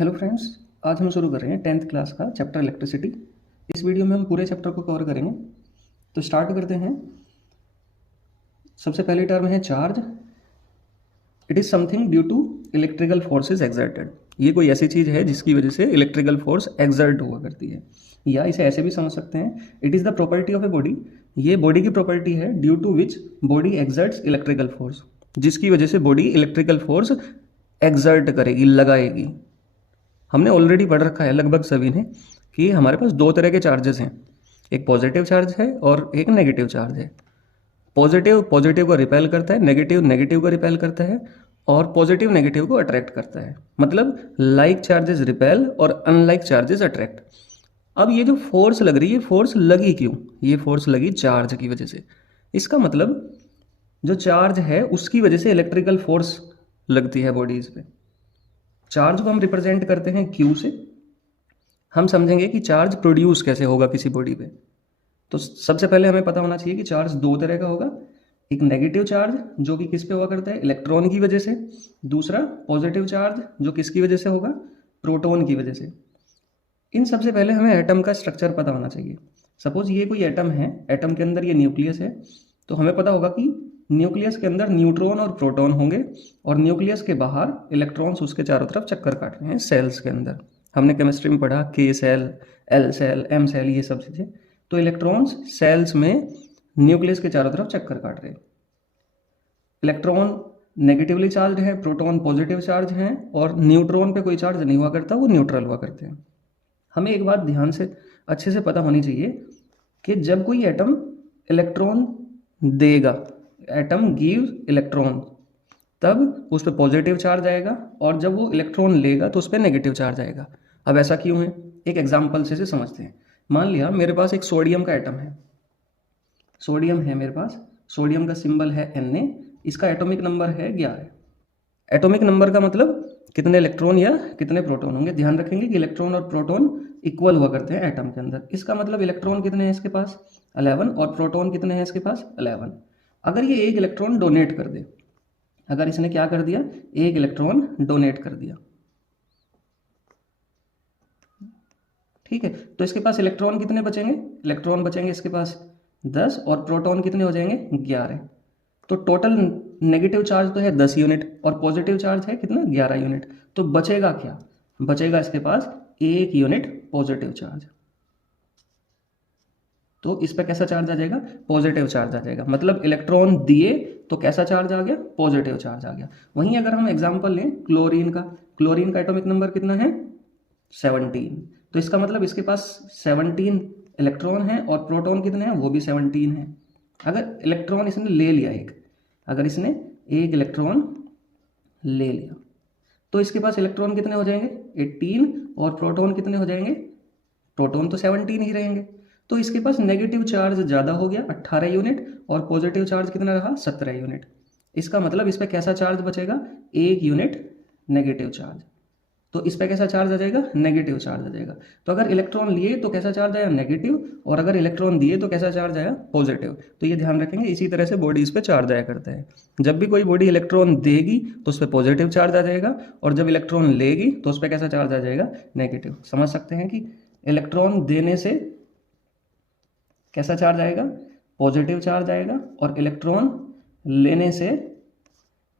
Hello friends, आज हम शुरू कर रहे हैं 10th क्लास का चैप्टर इलेक्ट्रिसिटी। इस वीडियो में हम पूरे चैप्टर को कवर करेंगे। तो स्टार्ट करते हैं। सबसे पहली टर्म है charge. It is something due to electrical forces exerted. ये कोई ऐसी चीज़ है जिसकी वजह से इलेक्ट्रिकल फोर्स एक्सर्ट हुआ करती है, या इसे ऐसे भी समझ सकते हैं, it is the property of a body. ये बॉडी की प्रॉपर्टी है due to which body exerts electrical force, जिसकी वजह से बॉडी इलेक्ट्रिकल फोर्स एक्सर्ट करेगी, लगाएगी। हमने ऑलरेडी पढ़ रखा है लगभग सभी ने कि हमारे पास दो तरह के चार्जेस हैं, एक पॉजिटिव चार्ज है और एक नेगेटिव चार्ज है। पॉजिटिव पॉजिटिव को रिपेल करता है, नेगेटिव नेगेटिव को रिपेल करता है, और पॉजिटिव नेगेटिव को अट्रैक्ट करता है। मतलब लाइक चार्जेस रिपेल और अनलाइक चार्जेस अट्रैक्ट। अब ये जो फोर्स लग रही है, फोर्स लगी क्यों? ये फोर्स लगी चार्ज की वजह से। इसका मतलब जो चार्ज है उसकी वजह से इलेक्ट्रिकल फोर्स लगती है बॉडीज पे। चार्ज को हम रिप्रेजेंट करते हैं क्यू से। हम समझेंगे कि चार्ज प्रोड्यूस कैसे होगा किसी बॉडी पे। तो सबसे पहले हमें पता होना चाहिए कि चार्ज दो तरह का होगा। एक नेगेटिव चार्ज जो कि किस पे हुआ करता है, इलेक्ट्रॉन की वजह से। दूसरा पॉजिटिव चार्ज जो किसकी वजह से होगा, प्रोटॉन की वजह से। इन सबसे पहले हमें एटम का स्ट्रक्चर पता होना चाहिए। सपोज ये कोई एटम है, एटम के अंदर ये न्यूक्लियस है, तो हमें पता होगा कि न्यूक्लियस के अंदर न्यूट्रॉन और प्रोटॉन होंगे, और न्यूक्लियस के बाहर इलेक्ट्रॉन्स उसके चारों तरफ चक्कर काट रहे हैं सेल्स के अंदर। हमने केमिस्ट्री में पढ़ा K shell, L shell, M shell, ये सब चीज़ें। तो इलेक्ट्रॉन्स सेल्स में न्यूक्लियस के चारों तरफ चक्कर काट रहे हैं। इलेक्ट्रॉन नेगेटिवली चार्ज है, प्रोटॉन पॉजिटिव चार्ज हैं, और न्यूट्रॉन पे कोई चार्ज नहीं हुआ करता, वो न्यूट्रल हुआ करते हैं। हमें एक बात ध्यान से अच्छे से पता होनी चाहिए कि जब कोई एटम इलेक्ट्रॉन देगा, एटम गिव इलेक्ट्रॉन, तब उस पर पॉजिटिव चार्ज आएगा, और जब वो इलेक्ट्रॉन लेगा तो उस पर नेगेटिव चार्ज आएगा। अब ऐसा क्यों है, एक एग्जाम्पल से समझते हैं। मान लिया मेरे पास एक सोडियम का एटम है, सोडियम है मेरे पास, सोडियम का सिंबल है Na, इसका एटॉमिक नंबर है 11। एटॉमिक नंबर का मतलब कितने इलेक्ट्रॉन या कितने प्रोटॉन होंगे। ध्यान रखेंगे कि इलेक्ट्रॉन और प्रोटॉन इक्वल हुआ करते हैं एटम के अंदर। इसका मतलब इलेक्ट्रॉन कितने हैं इसके पास, 11, और प्रोटॉन कितने हैं इसके पास, 11। अगर ये एक इलेक्ट्रॉन डोनेट कर दे, अगर इसने क्या कर दिया, एक इलेक्ट्रॉन डोनेट कर दिया, ठीक है, तो इसके पास इलेक्ट्रॉन कितने बचेंगे, इलेक्ट्रॉन बचेंगे इसके पास 10, और प्रोटॉन कितने हो जाएंगे, 11। तो टोटल नेगेटिव चार्ज तो है 10 यूनिट, और पॉजिटिव चार्ज है कितना, 11 यूनिट। तो बचेगा क्या, बचेगा इसके पास 1 यूनिट पॉजिटिव चार्ज। तो इस पर कैसा चार्ज आ जाएगा, पॉजिटिव चार्ज आ जाएगा। मतलब इलेक्ट्रॉन दिए तो कैसा चार्ज आ गया, पॉजिटिव चार्ज आ गया। वहीं अगर हम एग्जांपल लें क्लोरीन का, क्लोरीन का एटॉमिक नंबर कितना है, 17। तो इसका मतलब इसके पास 17 इलेक्ट्रॉन है, और प्रोटॉन कितने हैं, वो भी 17 है। अगर इलेक्ट्रॉन इसने ले लिया एक, अगर इसने एक इलेक्ट्रॉन ले लिया, तो इसके पास इलेक्ट्रॉन कितने हो जाएंगे, 18, और प्रोटॉन कितने हो जाएंगे, प्रोटॉन तो 17 ही रहेंगे। तो इसके पास नेगेटिव चार्ज ज़्यादा हो गया 18 यूनिट, और पॉजिटिव चार्ज कितना रहा, 17 यूनिट। इसका मतलब इस पर कैसा चार्ज बचेगा, 1 यूनिट नेगेटिव चार्ज। तो इस पर कैसा चार्ज आ जाएगा, नेगेटिव चार्ज आ जाएगा। तो अगर इलेक्ट्रॉन लिए तो कैसा चार्ज आया, नेगेटिव, और अगर इलेक्ट्रॉन दिए तो कैसा चार्ज आया, पॉजिटिव। तो ये ध्यान रखेंगे। इसी तरह से बॉडी इस पर चार्ज आया करता है। जब भी कोई बॉडी इलेक्ट्रॉन देगी तो उस पर पॉजिटिव चार्ज आ जाएगा, और जब इलेक्ट्रॉन लेगी तो उस पर कैसा चार्ज आ जाएगा, नेगेटिव। समझ सकते हैं कि इलेक्ट्रॉन देने से कैसा चार्ज आएगा, पॉजिटिव चार्ज आएगा, और इलेक्ट्रॉन लेने से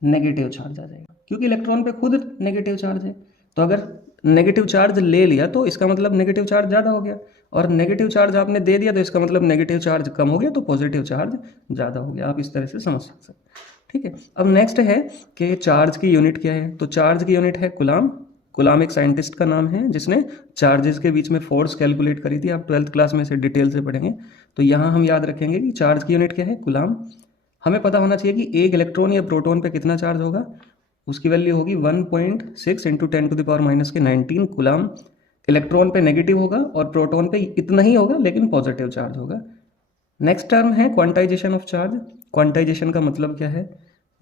नेगेटिव चार्ज आ जाएगा, क्योंकि इलेक्ट्रॉन पे खुद नेगेटिव चार्ज है। तो अगर नेगेटिव चार्ज ले लिया तो इसका मतलब नेगेटिव चार्ज ज़्यादा हो गया, और नेगेटिव चार्ज आपने दे दिया तो इसका मतलब नेगेटिव चार्ज कम हो गया, तो पॉजिटिव चार्ज ज़्यादा हो गया। आप इस तरह से समझ सकते हैं, ठीक है। अब नेक्स्ट है कि चार्ज की यूनिट क्या है। तो चार्ज की यूनिट है कूलाम। कूलाम एक साइंटिस्ट का नाम है जिसने चार्जेस के बीच में फोर्स कैलकुलेट करी थी। आप 12th क्लास में से डिटेल से पढ़ेंगे। तो यहाँ हम याद रखेंगे कि चार्ज की यूनिट क्या है, कूलाम। हमें पता होना चाहिए कि एक इलेक्ट्रॉन या प्रोटॉन पे कितना चार्ज होगा, उसकी वैल्यू होगी 1.6 × 10⁻⁻⁻19 कूलाम। इलेक्ट्रॉन पे नेगेटिव होगा और प्रोटॉन पे इतना ही होगा लेकिन पॉजिटिव चार्ज होगा। नेक्स्ट टर्म है क्वांटाइजेशन ऑफ चार्ज। क्वांटाइजेशन का मतलब क्या है,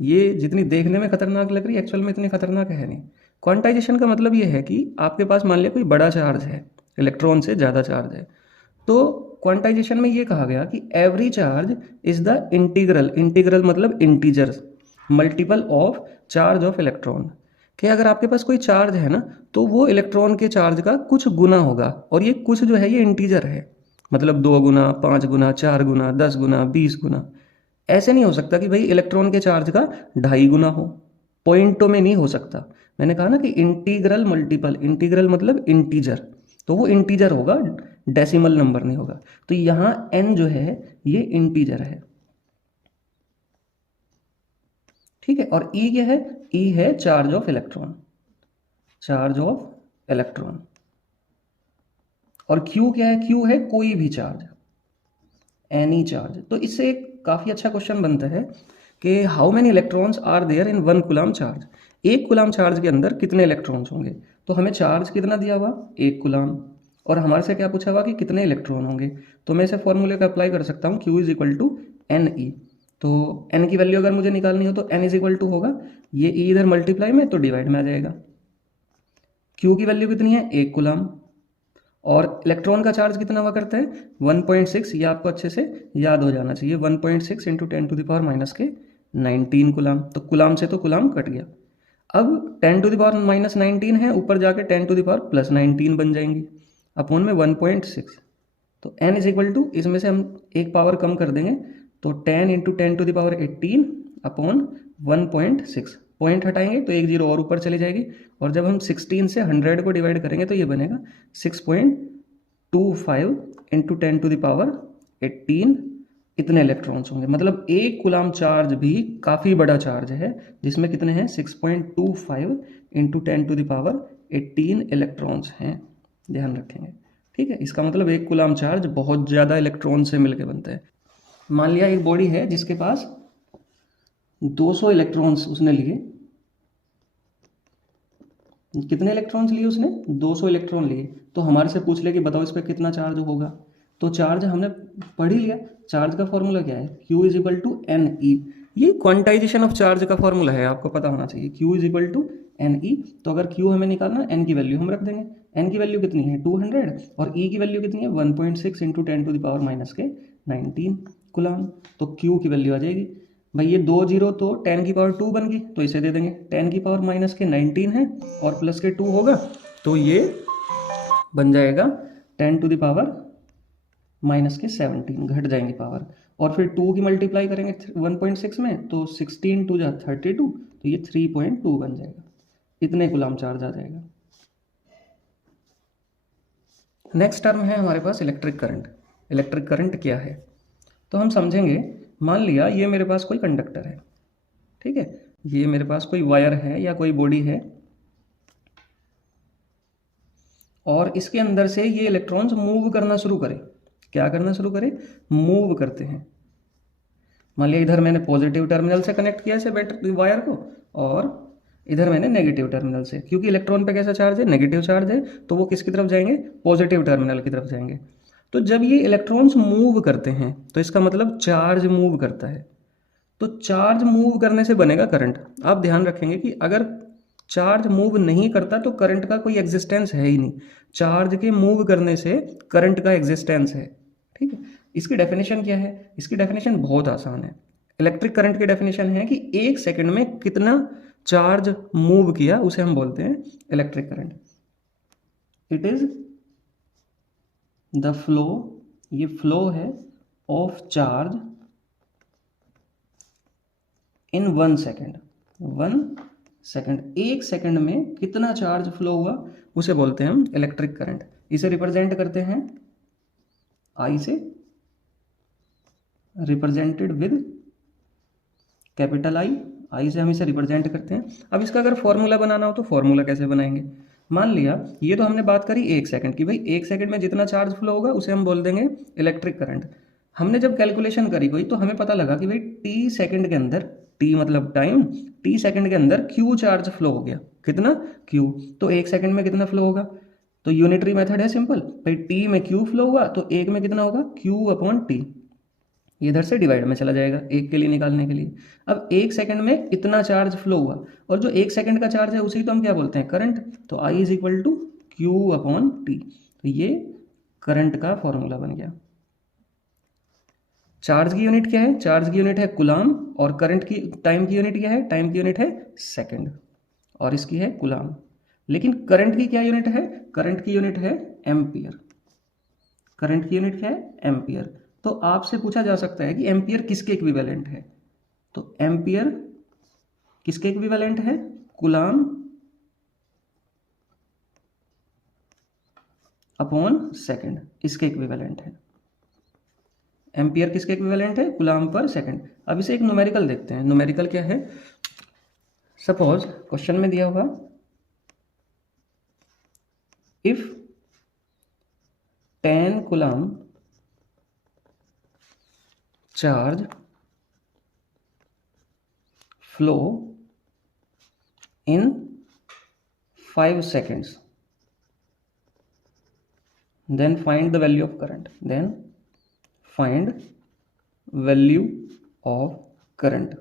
ये जितनी देखने में खतरनाक लग रही है एक्चुअल में इतनी खतरनाक है नहीं। क्वांटाइजेशन का मतलब ये है कि आपके पास मान लिया कोई बड़ा चार्ज है, इलेक्ट्रॉन से ज़्यादा चार्ज है, तो क्वांटाइजेशन में ये कहा गया कि every charge is the integral, integral मतलब integer, multiple of charge of electron. कि अगर आपके पास कोई चार्ज है ना, तो वो इलेक्ट्रॉन के चार्ज का कुछ गुना होगा, और ये कुछ जो है ये इंटीजर है, मतलब 2 गुना, 5 गुना, 4 गुना, 10 गुना, 20 गुना। ऐसे नहीं हो सकता कि भाई इलेक्ट्रॉन के चार्ज का 2.5 गुना हो, पॉइंटों में नहीं हो सकता। मैंने कहा ना कि इंटीग्रल मल्टीपल, इंटीग्रल मतलब इंटीजर, तो वो इंटीजर होगा, डेसिमल नंबर नहीं होगा। तो यहाँ n जो है ये इंटीजर है, ठीक है। और E क्या है? E है charge of electron, charge of electron. और Q क्या है? Q है कोई भी चार्ज, एनी चार्ज। तो इससे एक काफ़ी अच्छा क्वेश्चन बनता है कि how many electrons are there in 1 coulomb charge. 1 coulomb charge के अंदर कितने इलेक्ट्रॉन्स होंगे? तो हमें चार्ज कितना दिया हुआ? 1 कूलम, और हमारे से क्या पूछा हुआ कि कितने इलेक्ट्रॉन होंगे। तो मैं इसे फॉर्मूले का अप्लाई कर सकता हूँ, Q is equal to n e. तो n की वैल्यू अगर मुझे निकालनी हो तो n इज इक्वल टू होगा, ये E इधर मल्टीप्लाई में तो डिवाइड में आ जाएगा। Q की वैल्यू कितनी है? 1 कूलम। और इलेक्ट्रॉन का चार्ज कितना हुआ करता है? 1.6। ये आपको अच्छे से याद हो जाना चाहिए, 1.6 इंटू 10⁻⁻⁹ कुलाम। तो कुलाम से तो कुलाम कट गया। अब 10⁻⁻⁹ है, ऊपर जाके 10⁻+19 बन जाएंगी, अपॉन में 1.6। तो n इज इक्वल टू, इसमें से हम एक पावर कम कर देंगे, तो 10 इंटू 10⁻18 अपॉन 1.6। पॉइंट हटाएंगे तो एक जीरो और ऊपर चली जाएगी, और जब हम 16 से 100 को डिवाइड करेंगे तो ये बनेगा 6.25 इंटू 10⁻18। इतने इलेक्ट्रॉन्स होंगे। मतलब एक कूलम चार्ज भी काफ़ी बड़ा चार्ज है, जिसमें कितने हैं? 6.25 इंटू 10⁻18 इलेक्ट्रॉन्स हैं, ध्यान रखेंगे, ठीक है। इसका मतलब एक कूलम चार्ज बहुत ज़्यादा इलेक्ट्रॉन से मिलकर बनता है। मान लिया एक बॉडी है जिसके पास 200 इलेक्ट्रॉन्स उसने लिए। कितने इलेक्ट्रॉन्स लिए उसने? 200 इलेक्ट्रॉन लिए। तो हमारे से पूछ ले कि बताओ इस पर कितना चार्ज होगा। तो चार्ज हमने पढ़ ही लिया, चार्ज का फॉर्मूला क्या है? Q is equal to n e. ये क्वांटाइजेशन ऑफ चार्ज का फॉर्मूला है, आपको पता होना चाहिए। Q is equal to n e. तो अगर Q हमें निकालना, n की वैल्यू हम रख देंगे। n की वैल्यू कितनी है? 200, और E की वैल्यू कितनी है? 1.6 इंटू 10⁻⁻⁹ कूलम। तो Q की वैल्यू आ जाएगी, भाई ये 2 जीरो तो 10⁻2 बन गई, तो इसे दे देंगे। 10⁻⁻⁹ है और प्लस के 2 होगा, तो ये बन जाएगा 10⁻⁻�17, घट जाएंगे पावर। और फिर 2 की मल्टीप्लाई करेंगे 1.6 में, तो 16 2 जा 32, तो ये 3.2 बन जाएगा। इतने कूलम चार्ज आ जाएगा। नेक्स्ट टर्म है हमारे पास इलेक्ट्रिक करंट। इलेक्ट्रिक करंट क्या है? तो हम समझेंगे, मान लिया ये मेरे पास कोई कंडक्टर है, ठीक है, ये मेरे पास कोई वायर है या कोई बॉडी है, और इसके अंदर से ये इलेक्ट्रॉन्स मूव करना शुरू करें। क्या करना शुरू करें? मूव करते हैं। मान लिया इधर मैंने पॉजिटिव टर्मिनल से कनेक्ट किया इसे, बैटरी वायर को, और इधर मैंने नेगेटिव टर्मिनल से, क्योंकि इलेक्ट्रॉन पे कैसा चार्ज है? नेगेटिव चार्ज है, तो वो किसकी तरफ जाएंगे? पॉजिटिव टर्मिनल की तरफ जाएंगे। तो जब ये इलेक्ट्रॉन्स मूव करते हैं तो इसका मतलब चार्ज मूव करता है। तो चार्ज मूव करने से बनेगा करंट। आप ध्यान रखेंगे कि अगर चार्ज मूव नहीं करता तो करंट का कोई एग्जिस्टेंस है ही नहीं। चार्ज के मूव करने से करंट का एग्जिस्टेंस है, ठीक है। इसकी डेफिनेशन क्या है? इसकी डेफिनेशन बहुत आसान है। इलेक्ट्रिक करंट की डेफिनेशन है कि 1 सेकंड में कितना चार्ज मूव किया उसे हम बोलते हैं electric current. It is the flow, ये फ्लो है, of charge in 1 second. 1 second, 1 second में कितना चार्ज फ्लो हुआ उसे बोलते हैं हम इलेक्ट्रिक करंट। इसे रिप्रेजेंट करते हैं आई से, रिप्रेजेंटेड विद कैपिटल आई से हम इसे रिप्रेजेंट करते हैं। अब इसका अगर फॉर्मूला बनाना हो तो फॉर्मूला कैसे बनाएंगे? मान लिया ये तो हमने बात करी 1 सेकेंड की, भाई 1 सेकेंड में जितना चार्ज फ्लो होगा उसे हम बोल देंगे इलेक्ट्रिक करंट। हमने जब कैलकुलेशन करी कोई, तो हमें पता लगा कि भाई टी सेकेंड के अंदर, टी मतलब टाइम, टी सेकेंड के अंदर क्यू चार्ज फ्लो हो गया। कितना? क्यू। तो 1 सेकेंड में कितना फ्लो होगा? तो यूनिटरी मेथड है सिंपल, भाई टी में क्यू फ्लो हुआ तो 1 में कितना होगा? Q upon T. इधर से डिवाइड में चला जाएगा 1 के लिए निकालने के लिए। अब 1 सेकेंड में इतना चार्ज फ्लो हुआ, और जो 1 सेकेंड का चार्ज है उसी तो हम क्या बोलते हैं? करंट। तो I is equal to Q upon T. तो ये करंट का फॉर्मूला बन गया। चार्ज की यूनिट क्या है? चार्ज की यूनिट है कूलम, और करंट की, टाइम की यूनिट क्या है? टाइम की यूनिट है सेकेंड। और इसकी है कूलाम। लेकिन करंट की क्या यूनिट है? करंट की यूनिट है एम्पियर। करंट की यूनिट क्या है? एम्पियर। तो आपसे पूछा जा सकता है कि एम्पियर किसके इक्विवेलेंट है? तो एम्पियर किसके इक्विवेलेंट है? कूलाम अपॉन सेकंड, इसके इक्विवेलेंट है। एम्पियर किसके इक्विवेलेंट है? कूलाम पर सेकंड। अब इसे एक न्यूमेरिकल देखते हैं। न्यूमेरिकल क्या है? सपोज क्वेश्चन में दिया होगा if 10 coulomb charge flow in 5 seconds, then find the value of current. Then find value of current.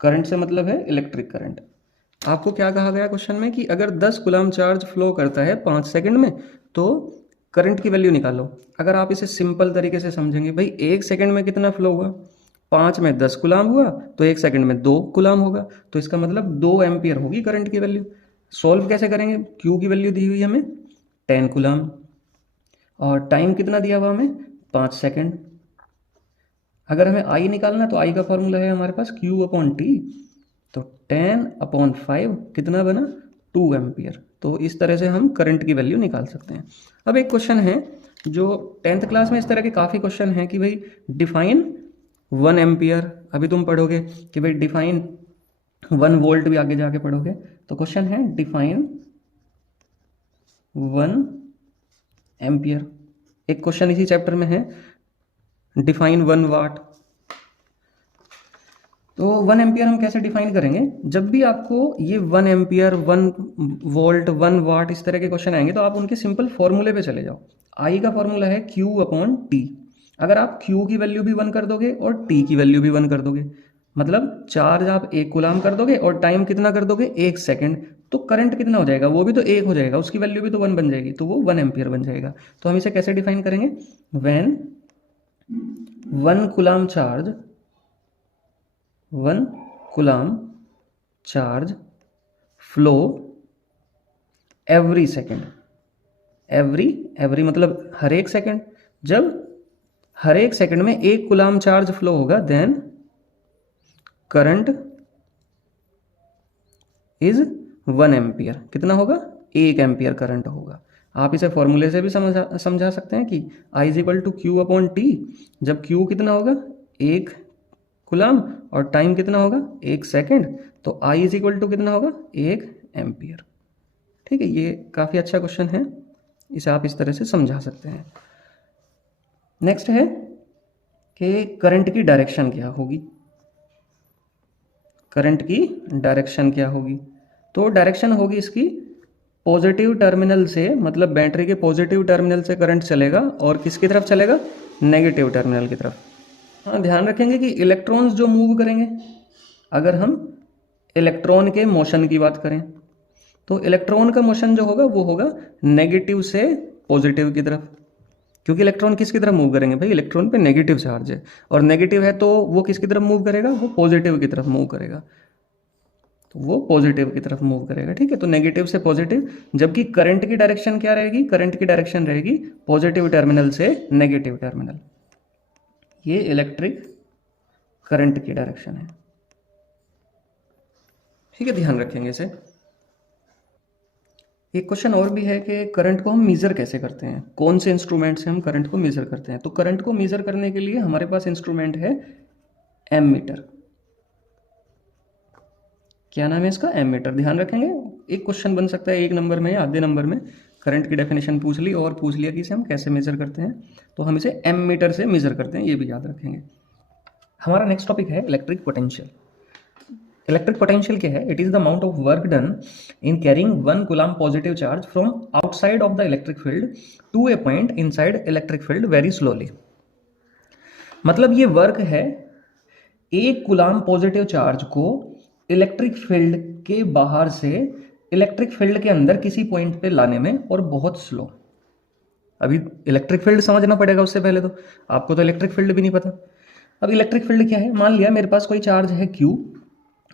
Current से मतलब है इलेक्ट्रिक करंट। आपको क्या कहा गया क्वेश्चन में कि अगर 10 कूलाम चार्ज फ्लो करता है 5 सेकंड में तो करंट की वैल्यू निकालो। अगर आप इसे सिंपल तरीके से समझेंगे, भाई 1 सेकंड में कितना फ्लो हुआ? 5 में 10 कूलाम हुआ तो 1 सेकंड में 2 कूलाम होगा, तो इसका मतलब 2 एम्पियर होगी करंट की वैल्यू। सॉल्व कैसे करेंगे? क्यू की वैल्यू दी हुई हमें 10 कूलाम और टाइम कितना दिया हुआ हमें? 5 सेकंड। अगर हमें आई निकालना है तो आई का फॉर्मूला है हमारे पास Q अपॉन टी, तो 10 अपॉन 5 कितना बना? 2 एम्पियर। तो इस तरह से हम करंट की वैल्यू निकाल सकते हैं। अब एक क्वेश्चन है जो 10th क्लास में इस तरह के काफ़ी क्वेश्चन हैं कि भाई डिफाइन 1 एम्पियर। अभी तुम पढ़ोगे कि भाई डिफाइन 1 वोल्ट भी आगे जाके पढ़ोगे। तो क्वेश्चन है डिफाइन 1 एम्पियर। एक क्वेश्चन इसी चैप्टर में है डिफाइन 1 वाट। तो 1 एम्पियर हम कैसे डिफाइन करेंगे? जब भी आपको ये 1 एम्पियर 1 वोल्ट 1 वाट इस तरह के क्वेश्चन आएंगे तो आप उनके सिंपल फॉर्मूले पे चले जाओ। आई का फॉर्मूला है Q अपॉन टी। अगर आप Q की वैल्यू भी 1 कर दोगे और T की वैल्यू भी 1 कर दोगे, मतलब चार्ज आप 1 कूलाम कर दोगे और टाइम कितना कर दोगे? 1 सेकंड, तो करंट कितना हो जाएगा? वो भी तो 1 हो जाएगा, उसकी वैल्यू भी तो 1 बन जाएगी, तो वो 1 एम्पियर बन जाएगा। तो हम इसे कैसे डिफाइन करेंगे? When 1 coulomb charge 1 coulomb charge flow every second. Every मतलब हर एक सेकेंड। जब हर एक सेकेंड में 1 कूलाम चार्ज फ्लो होगा देन करंट इज 1 एम्पियर। कितना होगा? 1 एम्पियर करंट होगा। आप इसे फॉर्मूले से भी समझा सकते हैं कि I is equal to Q upon t. जब Q कितना होगा? 1 कूलाम और टाइम कितना होगा? 1 सेकेंड, तो I इज इक्वल टू कितना होगा? 1 एम्पियर। ठीक है, ये काफ़ी अच्छा क्वेश्चन है, इसे आप इस तरह से समझा सकते हैं। नेक्स्ट है कि करंट की डायरेक्शन क्या होगी? करंट की डायरेक्शन क्या होगी? तो डायरेक्शन होगी इसकी पॉजिटिव टर्मिनल से, मतलब बैटरी के पॉजिटिव टर्मिनल से करंट चलेगा और किसकी तरफ चलेगा? नेगेटिव टर्मिनल की तरफ। हाँ, ध्यान रखेंगे कि इलेक्ट्रॉन्स जो मूव करेंगे, अगर हम इलेक्ट्रॉन के मोशन की बात करें तो इलेक्ट्रॉन का मोशन जो होगा वो होगा नेगेटिव से पॉजिटिव की तरफ, क्योंकि इलेक्ट्रॉन किसकी तरफ मूव करेंगे? भाई इलेक्ट्रॉन पे नेगेटिव चार्ज है और नेगेटिव है तो वो किसकी तरफ मूव करेगा? वो पॉजिटिव की तरफ मूव करेगा, तो वो पॉजिटिव की तरफ मूव करेगा। ठीक है, तो नेगेटिव से पॉजिटिव। जबकि करंट की डायरेक्शन क्या रहेगी? करंट की डायरेक्शन रहेगी पॉजिटिव टर्मिनल से नेगेटिव टर्मिनल। ये इलेक्ट्रिक करंट की डायरेक्शन है। ठीक है, ध्यान रखेंगे इसे। एक क्वेश्चन और भी है कि करंट को हम मेजर कैसे करते हैं, कौन से इंस्ट्रूमेंट से हम करंट को मेजर करते हैं? तो करंट को मेजर करने के लिए हमारे पास इंस्ट्रूमेंट है एमीटर। क्या नाम है इसका? एमीटर। ध्यान रखेंगे, एक क्वेश्चन बन सकता है 1 नंबर में या आधे नंबर में, करंट की डेफिनेशन पूछ ली और पूछ लिया कि इसे हम कैसे मेजर करते हैं, तो हम इसे एमीटर से मेजर करते हैं, ये भी याद रखेंगे। हमारा नेक्स्ट टॉपिक है इलेक्ट्रिक पोटेंशियल। इलेक्ट्रिक पोटेंशियल क्या है? It is the amount of work done in carrying 1 coulomb positive charge from outside of the electric field to a point inside electric field very slowly. मतलब ये work है 1 coulomb positive charge को electric field के बाहर से electric field के अंदर किसी पॉइंट पे लाने में, और बहुत स्लो। अभी इलेक्ट्रिक फील्ड समझना पड़ेगा, उससे पहले तो आपको तो इलेक्ट्रिक फील्ड भी नहीं पता। अब इलेक्ट्रिक फील्ड क्या है? मान लिया मेरे पास कोई चार्ज है Q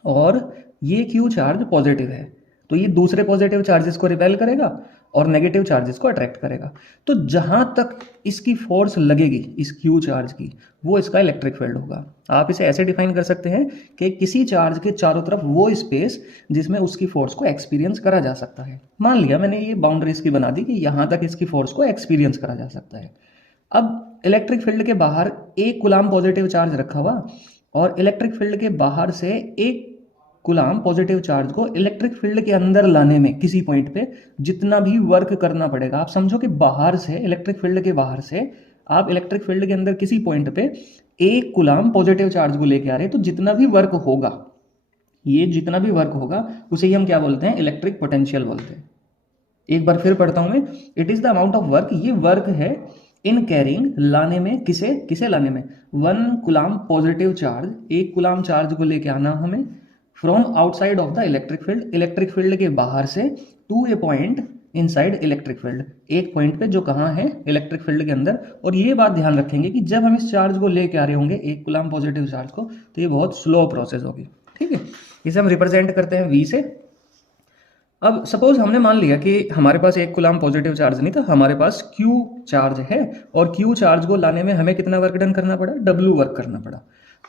और ये Q चार्ज पॉजिटिव है। तो ये दूसरे पॉजिटिव चार्जेस को रिपेल करेगा और नेगेटिव चार्जेस को अट्रैक्ट करेगा। तो जहां तक इसकी फोर्स लगेगी इस क्यू चार्ज की, वो इसका इलेक्ट्रिक फील्ड होगा। आप इसे ऐसे डिफाइन कर सकते हैं कि किसी चार्ज के चारों तरफ वो स्पेस जिसमें उसकी फोर्स को एक्सपीरियंस करा जा सकता है। मान लिया मैंने ये बाउंड्री इसकी बना दी कि यहां तक इसकी फोर्स को एक्सपीरियंस करा जा सकता है। अब इलेक्ट्रिक फील्ड के बाहर 1 कूलाम पॉजिटिव चार्ज रखा हुआ और इलेक्ट्रिक फील्ड के बाहर से 1 कूलाम पॉजिटिव चार्ज को इलेक्ट्रिक फील्ड के अंदर लाने में किसी पॉइंट पे जितना भी वर्क करना पड़ेगा, आप समझो कि बाहर से, इलेक्ट्रिक फील्ड के बाहर से आप इलेक्ट्रिक फील्ड के अंदर किसी पॉइंट पे 1 कूलाम पॉजिटिव चार्ज को लेके आ रहे हैं, तो जितना भी वर्क होगा, ये जितना भी वर्क होगा उसे ही हम क्या बोलते हैं, इलेक्ट्रिक पोटेंशियल बोलते हैं। एक बार फिर पढ़ता हूं मैं, it is the amount of work, ये वर्क है इन कैरिंग, लाने में, किसे लाने में, 1 coulomb positive charge, 1 coulomb charge को लेके आना हमें, from outside of the electric field, electric field के बाहर से, to a point inside electric field, एक पॉइंट पे जो कहाँ है, इलेक्ट्रिक फील्ड के अंदर। और ये बात ध्यान रखेंगे कि जब हम इस चार्ज को लेके आ रहे होंगे 1 कूलाम पॉजिटिव चार्ज को, तो ये बहुत स्लो प्रोसेस होगी, ठीक है। इसे हम रिप्रेजेंट करते हैं V से। अब सपोज हमने मान लिया कि हमारे पास 1 कूलाम पॉजिटिव चार्ज नहीं था, हमारे पास Q चार्ज है और Q चार्ज को लाने में हमें कितना वर्क डन करना पड़ा, W वर्क करना पड़ा।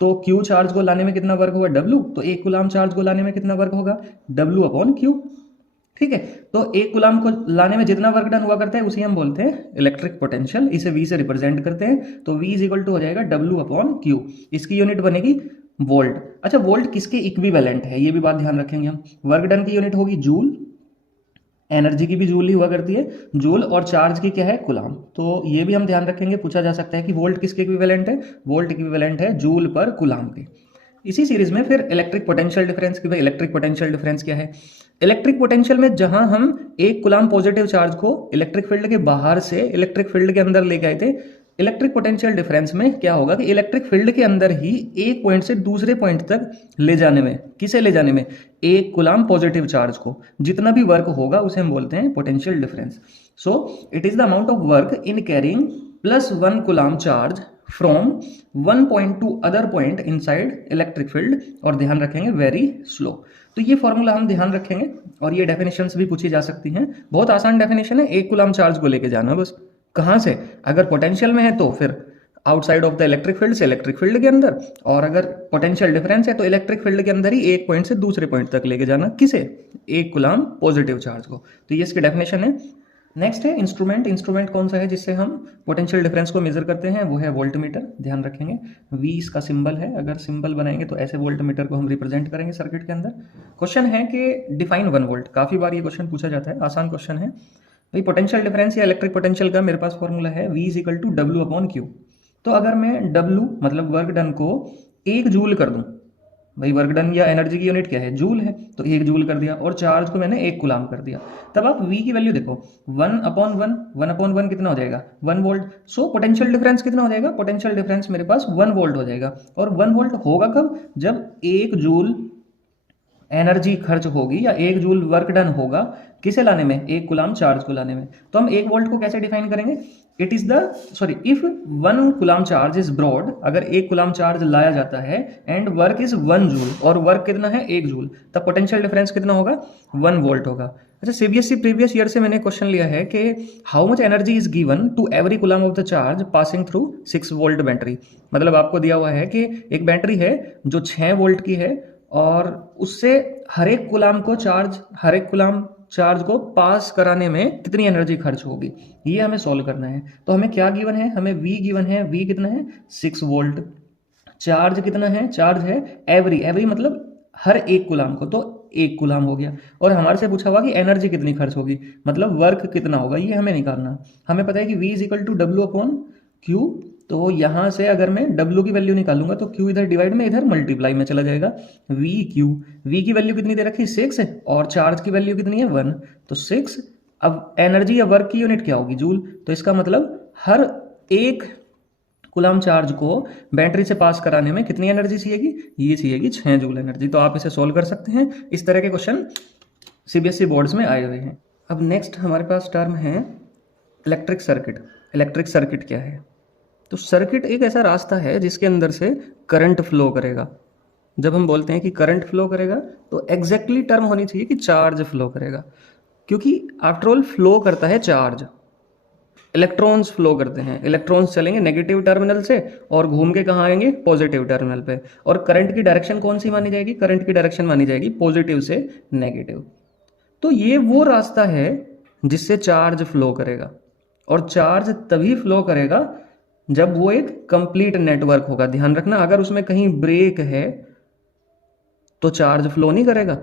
तो Q चार्ज को लाने में कितना वर्क हुआ, W, तो 1 कूलाम चार्ज को लाने में कितना वर्क होगा, W अपॉन Q, ठीक है। तो 1 कूलाम को लाने में जितना वर्क डन हुआ करता है उसी हम बोलते हैं इलेक्ट्रिक पोटेंशियल, इसे V से रिप्रेजेंट करते हैं। तो V इज इक्वल टू हो जाएगा W अपॉन Q, इसकी यूनिट बनेगी वोल्ट। अच्छा, वोल्ट किसके इक्विवेलेंट है, ये भी बात ध्यान रखेंगे हम। वर्क डन की यूनिट होगी जूल, एनर्जी की भी जूल ही हुआ करती है, जूल, और चार्ज की क्या है, कूलाम। तो ये भी हम ध्यान रखेंगे, पूछा जा सकता है कि वोल्ट किसके इक्विवेलेंट है, वोल्ट इक्विवेलेंट है जूल पर कूलाम के। इसी सीरीज में फिर इलेक्ट्रिक पोटेंशियल डिफरेंस की, भाई इलेक्ट्रिक पोटेंशियल डिफरेंस क्या है, इलेक्ट्रिक पोटेंशियल में जहां हम 1 कूलाम पॉजिटिव चार्ज को इलेक्ट्रिक फील्ड के बाहर से इलेक्ट्रिक फील्ड के अंदर लेके आए थे, इलेक्ट्रिक पोटेंशियल डिफरेंस में क्या होगा कि इलेक्ट्रिक फील्ड के अंदर ही एक पॉइंट से दूसरे पॉइंट तक ले जाने में, किसे ले जाने में, 1 कूलाम पॉजिटिव चार्ज को, जितना भी वर्क होगा उसे हम बोलते हैं potential difference. So it is the amount of work in carrying plus 1 coulomb charge from 1 point two other point inside electric field, और ध्यान रखेंगे वेरी स्लो। तो ये फॉर्मूला हम ध्यान रखेंगे, और ये डेफिनेशंस भी पूछी जा सकती हैं। बहुत आसान डेफिनेशन है, 1 कूलाम चार्ज को लेके जाना बस। कहाँ से, अगर पोटेंशियल में है तो फिर outside of the electric field से इलेक्ट्रिक फील्ड के अंदर, और अगर पोटेंशियल डिफरेंस है तो इलेक्ट्रिक फील्ड के अंदर ही एक पॉइंट से दूसरे पॉइंट तक लेके जाना, किसे, 1 कूलाम पॉजिटिव चार्ज को। तो ये इसकी डेफिनेशन है। नेक्स्ट है इंस्ट्रूमेंट। इंस्ट्रूमेंट कौन सा है जिससे हम पोटेंशियल डिफरेंस को मेजर करते हैं, वो है वोल्टमीटर। ध्यान रखेंगे V इसका सिंबल है, अगर सिंबल बनाएंगे तो ऐसे वोल्टमीटर को हम रिप्रेजेंट करेंगे सर्किट के अंदर। क्वेश्चन है कि डिफाइन 1 वोल्ट, काफी बार ये क्वेश्चन पूछा जाता है, आसान क्वेश्चन है। भाई पोटेंशियल डिफरेंस या इलेक्ट्रिक पोटेंशियल का मेरे पास फॉर्मूला है V is equal to W upon Q। तो अगर मैं W मतलब वर्क डन को 1 जूल कर दूं, भाई वर्क डन या एनर्जी की यूनिट क्या है, जूल है, तो 1 जूल कर दिया, और चार्ज को मैंने 1 कूलाम कर दिया, तब आप V की वैल्यू देखो, 1 अपॉन 1 कितना हो जाएगा, 1 वोल्ट। सो पोटेंशियल डिफरेंस कितना हो जाएगा, पोटेंशियल डिफरेंस मेरे पास 1 वोल्ट हो जाएगा। और 1 वोल्ट होगा कब, जब 1 जूल एनर्जी खर्च होगी या 1 जूल वर्क डन होगा, किसे लाने में, 1 कूलाम चार्ज को लाने में। तो हम 1 वोल्ट को कैसे डिफाइन करेंगे, it is the if 1 coulomb charge is brought, अगर 1 कूलाम चार्ज लाया जाता है एंड वर्क इज 1 जूल, और वर्क कितना है 1 जूल, तब पोटेंशियल डिफरेंस कितना होगा, 1 वोल्ट होगा। अच्छा, सीबीएसई प्रीवियस ईयर से मैंने क्वेश्चन लिया है कि how much energy is given to every coulomb of the charge passing through 6 volt battery. मतलब आपको दिया हुआ है कि एक बैटरी है जो 6 वोल्ट की है, और उससे हर एक कूलाम चार्ज को पास कराने में कितनी एनर्जी खर्च होगी, ये हमें सॉल्व करना है। तो हमें क्या गिवन है, हमें V गिवन है, V कितना है 6 वोल्ट, चार्ज कितना है, चार्ज है एवरी मतलब हर एक कूलाम को, तो 1 कूलाम हो गया। और हमारे से पूछा हुआ कि एनर्जी कितनी खर्च होगी, मतलब वर्क कितना होगा, ये हमें निकालना। हमें पता है कि V is equal to W upon Q, तो यहां से अगर मैं W की वैल्यू निकालूंगा तो Q इधर डिवाइड में इधर मल्टीप्लाई में चला जाएगा, V की वैल्यू कितनी दे रखी है 6 है, और चार्ज की वैल्यू कितनी है 1, तो 6। अब एनर्जी या वर्क की यूनिट क्या होगी, जूल, तो इसका मतलब हर एक कूलाम चार्ज को बैटरी से पास कराने में कितनी एनर्जी चाहिएगी, ये चाहिएगी 6 जूल एनर्जी। तो आप इसे सोल्व कर सकते हैं, इस तरह के क्वेश्चन सीबीएसई बोर्ड्स में आए हुए हैं। अब नेक्स्ट हमारे पास टर्म है इलेक्ट्रिक सर्किट। इलेक्ट्रिक सर्किट क्या है, तो सर्किट एक ऐसा रास्ता है जिसके अंदर से करंट फ्लो करेगा। जब हम बोलते हैं कि करंट फ्लो करेगा तो एग्जैक्टली टर्म होनी चाहिए कि चार्ज फ्लो करेगा, क्योंकि आफ्टर ऑल फ्लो करता है चार्ज, इलेक्ट्रॉन्स फ्लो करते हैं, इलेक्ट्रॉन्स चलेंगे नेगेटिव टर्मिनल से और घूम के कहाँ आएंगे, पॉजिटिव टर्मिनल पे। और करंट की डायरेक्शन कौन सी मानी जाएगी, करंट की डायरेक्शन मानी जाएगी पॉजिटिव से नेगेटिव। तो ये वो रास्ता है जिससे चार्ज फ्लो करेगा, और चार्ज तभी फ्लो करेगा जब वो एक कंप्लीट नेटवर्क होगा। ध्यान रखना, अगर उसमें कहीं ब्रेक है तो चार्ज फ्लो नहीं करेगा।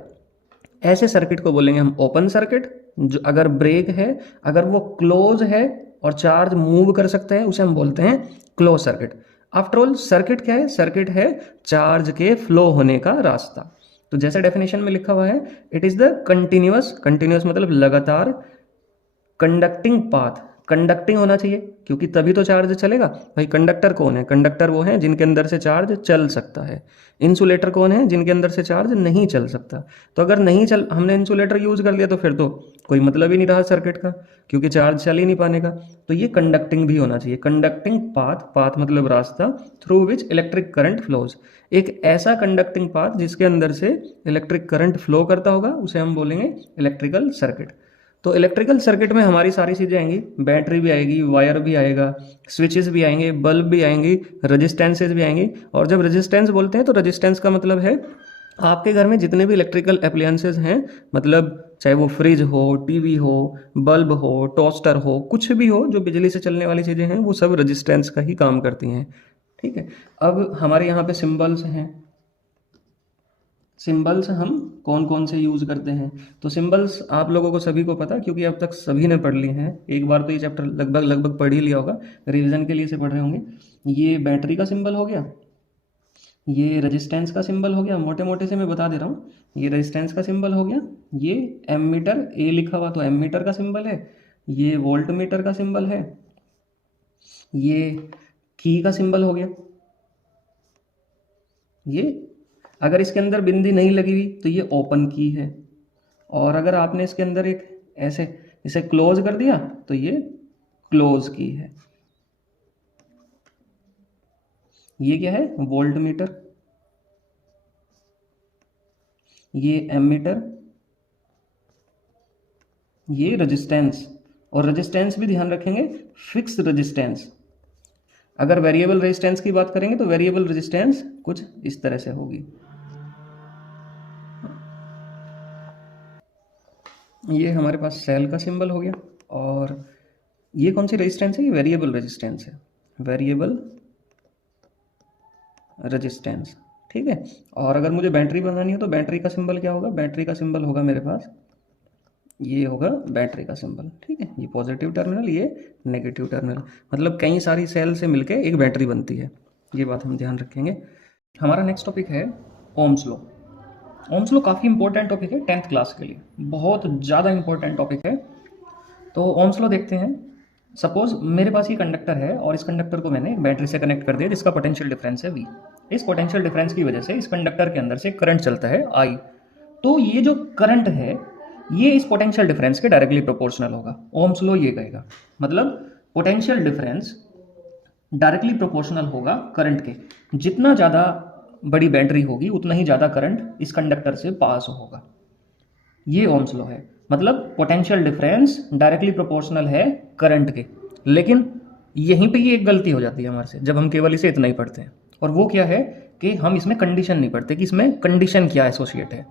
ऐसे सर्किट को बोलेंगे हम ओपन सर्किट। जो अगर ब्रेक है, अगर वो क्लोज है और चार्ज मूव कर सकता है, उसे हम बोलते हैं close circuit. After all circuit क्या है, सर्किट है चार्ज के फ्लो होने का रास्ता। तो जैसे डेफिनेशन में लिखा हुआ है, it is the continuous, continuous मतलब लगातार, कंडक्टिंग पाथ, कंडक्टिंग होना चाहिए क्योंकि तभी तो चार्ज चलेगा। भाई कंडक्टर कौन है, कंडक्टर वो हैं जिनके अंदर से चार्ज चल सकता है। इंसुलेटर कौन है, जिनके अंदर से चार्ज नहीं चल सकता। तो अगर नहीं चल, हमने इंसुलेटर यूज कर लिया तो फिर तो कोई मतलब ही नहीं रहा सर्किट का, क्योंकि चार्ज चल ही नहीं पाने का। तो ये कंडक्टिंग भी होना चाहिए, कंडक्टिंग पाथ, पाथ मतलब रास्ता, through which electric current flows. एक ऐसा कंडक्टिंग पाथ जिसके अंदर से इलेक्ट्रिक करंट फ्लो करता होगा, उसे हम बोलेंगे इलेक्ट्रिकल सर्किट। तो इलेक्ट्रिकल सर्किट में हमारी सारी चीज़ें आएंगी, बैटरी भी आएगी, वायर भी आएगा, स्विचेस भी आएंगे, बल्ब भी आएंगी, रेजिस्टेंसेज भी आएंगी। और जब रेजिस्टेंस बोलते हैं तो रेजिस्टेंस का मतलब है आपके घर में जितने भी इलेक्ट्रिकल अप्लायंसेज हैं, मतलब चाहे वो फ्रिज हो, टीवी हो, बल्ब हो, टोस्टर हो, कुछ भी हो जो बिजली से चलने वाली चीज़ें हैं, वो सब रेजिस्टेंस का ही काम करती हैं। ठीक है, अब हमारे यहाँ पे सिंबल्स हैं। सिंबल्स हम कौन कौन से यूज़ करते हैं, तो सिंबल्स आप लोगों को सभी को पता, क्योंकि अब तक सभी ने पढ़ लिए हैं। एक बार तो ये चैप्टर लगभग लगभग पढ़ ही लिया होगा, रिवीजन के लिए से पढ़ रहे होंगे। ये बैटरी का सिंबल हो गया, ये रेजिस्टेंस का सिंबल हो गया, मोटे मोटे से मैं बता दे रहा हूँ। ये रेजिस्टेंस का सिंबल हो गया, ये एमीटर, ए लिखा हुआ तो एमीटर का सिंबल है, ये वोल्ट मीटर का सिंबल है, ये की का सिंबल हो गया। ये अगर इसके अंदर बिंदी नहीं लगी हुई तो ये ओपन की है, और अगर आपने इसके अंदर एक ऐसे इसे क्लोज कर दिया तो ये क्लोज की है। ये क्या है, वोल्ट मीटर, ये एमीटर, ये रेजिस्टेंस। और रेजिस्टेंस भी ध्यान रखेंगे, फिक्स रेजिस्टेंस। अगर वेरिएबल रेजिस्टेंस की बात करेंगे तो वेरिएबल रेजिस्टेंस कुछ इस तरह से होगी। ये हमारे पास सेल का सिंबल हो गया, और ये कौन सी रेजिस्टेंस है, ये वेरिएबल रेजिस्टेंस है, वेरिएबल रेजिस्टेंस। ठीक है, और अगर मुझे बैटरी बनानी हो तो बैटरी का सिंबल क्या होगा, बैटरी का सिंबल होगा मेरे पास, ये होगा बैटरी का सिंबल। ठीक है, ये पॉजिटिव टर्मिनल, ये नेगेटिव टर्मिनल, मतलब कई सारी सेल से मिलके एक बैटरी बनती है। ये बात हम ध्यान रखेंगे। हमारा नेक्स्ट टॉपिक है ओम्स लॉ। ओम्स लॉ काफ़ी इंपॉर्टेंट टॉपिक है 10th क्लास के लिए, बहुत ज़्यादा इंपॉर्टेंट टॉपिक है। तो ओम्स लॉ देखते हैं। सपोज मेरे पास ये कंडक्टर है और इस कंडक्टर को मैंने एक बैटरी से कनेक्ट कर दिया जिसका पोटेंशियल डिफरेंस है V। इस पोटेंशियल डिफरेंस की वजह से इस कंडक्टर के अंदर से करंट चलता है I। तो ये जो करंट है ये इस पोटेंशियल डिफरेंस के डायरेक्टली प्रोपोर्शनल होगा। ओम्स लॉ ये कहेगा, मतलब पोटेंशियल डिफरेंस डायरेक्टली प्रोपोर्शनल होगा करंट के। जितना ज़्यादा बड़ी बैटरी होगी उतना ही ज़्यादा करंट इस कंडक्टर से पास होगा। ये ओम्स लॉ है, मतलब पोटेंशियल डिफरेंस डायरेक्टली प्रोपोर्शनल है करंट के। लेकिन यहीं पे ये एक गलती हो जाती है हमारे से, जब हम केवल इसे इतना ही पढ़ते हैं, और वो क्या है कि हम इसमें कंडीशन नहीं पढ़ते कि इसमें कंडीशन क्या एसोसिएट है।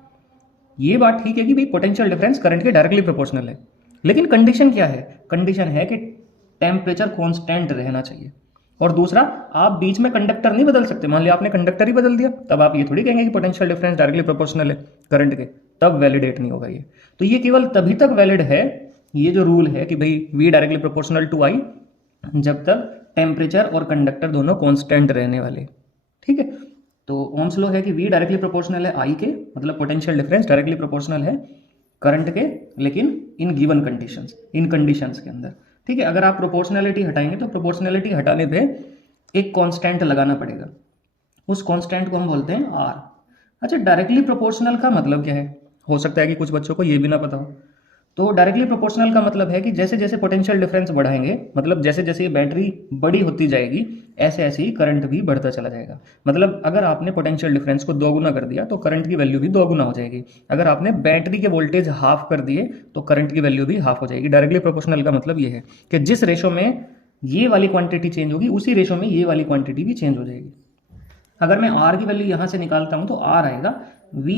ये बात ठीक है कि भाई पोटेंशियल डिफरेंस करंट के डायरेक्टली प्रोपोर्शनल है, लेकिन कंडीशन क्या है, कंडीशन है कि टेम्परेचर कॉन्स्टेंट रहना चाहिए। और दूसरा, आप बीच में कंडक्टर नहीं बदल सकते। मान लिया आपने कंडक्टर ही बदल दिया, तब आप ये थोड़ी कहेंगे कि पोटेंशियल डिफरेंस डायरेक्टली प्रोपोर्शनल है करंट के, तब वैलिडेट नहीं होगा ये। तो ये केवल तभी तक वैलिड है, ये जो रूल है कि भाई V directly proportional to I, जब तक टेम्परेचर और कंडक्टर दोनों कॉन्स्टेंट रहने वाले। ठीक है, तो ओम्स लॉ है कि V डायरेक्टली प्रोपोर्शनल है I के, मतलब पोटेंशियल डिफरेंस डायरेक्टली प्रोपोर्शनल है करंट के, लेकिन in given conditions, in conditions के अंदर। ठीक है, अगर आप प्रोपोर्शनैलिटी हटाएंगे तो प्रोपोर्शनैलिटी हटाने पे एक कांस्टेंट लगाना पड़ेगा, उस कांस्टेंट को हम बोलते हैं R। अच्छा, डायरेक्टली प्रोपोर्शनल का मतलब क्या है, हो सकता है कि कुछ बच्चों को ये भी ना पता हो। तो डायरेक्टली प्रोपोर्शनल का मतलब है कि जैसे जैसे पोटेंशियल डिफरेंस बढ़ाएंगे, मतलब जैसे जैसे ये बैटरी बड़ी होती जाएगी, ऐसे ऐसे ही करंट भी बढ़ता चला जाएगा। मतलब अगर आपने पोटेंशियल डिफरेंस को 2 गुना कर दिया तो करंट की वैल्यू भी 2 गुना हो जाएगी। अगर आपने बैटरी के वोल्टेज हाफ कर दिए तो करंट की वैल्यू भी हाफ हो जाएगी। डायरेक्टली प्रोपोर्शनल का मतलब ये है कि जिस रेशो में ये वाली क्वांटिटी चेंज होगी, उसी रेशो में ये वाली क्वांटिटी भी चेंज हो जाएगी। अगर मैं आर की वैल्यू यहाँ से निकालता हूँ तो आर आएगा V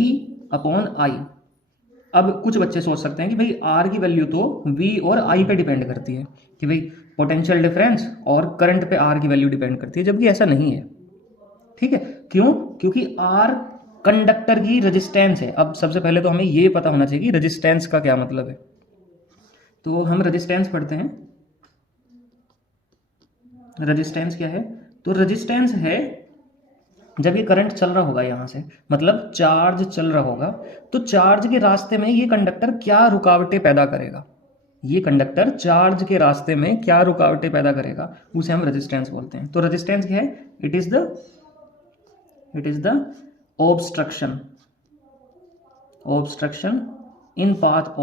अपॉन आई। अब कुछ बच्चे सोच सकते हैं कि भाई आर की वैल्यू तो V और I पे डिपेंड करती है, कि भाई पोटेंशियल डिफरेंस और करंट पे आर की वैल्यू डिपेंड करती है, जबकि ऐसा नहीं है। ठीक है, क्यों? क्योंकि आर कंडक्टर की रेजिस्टेंस है। अब सबसे पहले तो हमें ये पता होना चाहिए कि रेजिस्टेंस का क्या मतलब है। तो हम रेजिस्टेंस पढ़ते हैं। रेजिस्टेंस क्या है? तो रेजिस्टेंस है जब ये करंट चल रहा होगा यहाँ से, मतलब चार्ज चल रहा होगा, तो चार्ज के रास्ते में ये कंडक्टर क्या रुकावटें पैदा करेगा, ये कंडक्टर चार्ज के रास्ते में क्या रुकावटें पैदा करेगा, उसे हम रेजिस्टेंस बोलते हैं। तो रेजिस्टेंस क्या है? It is the obstruction in path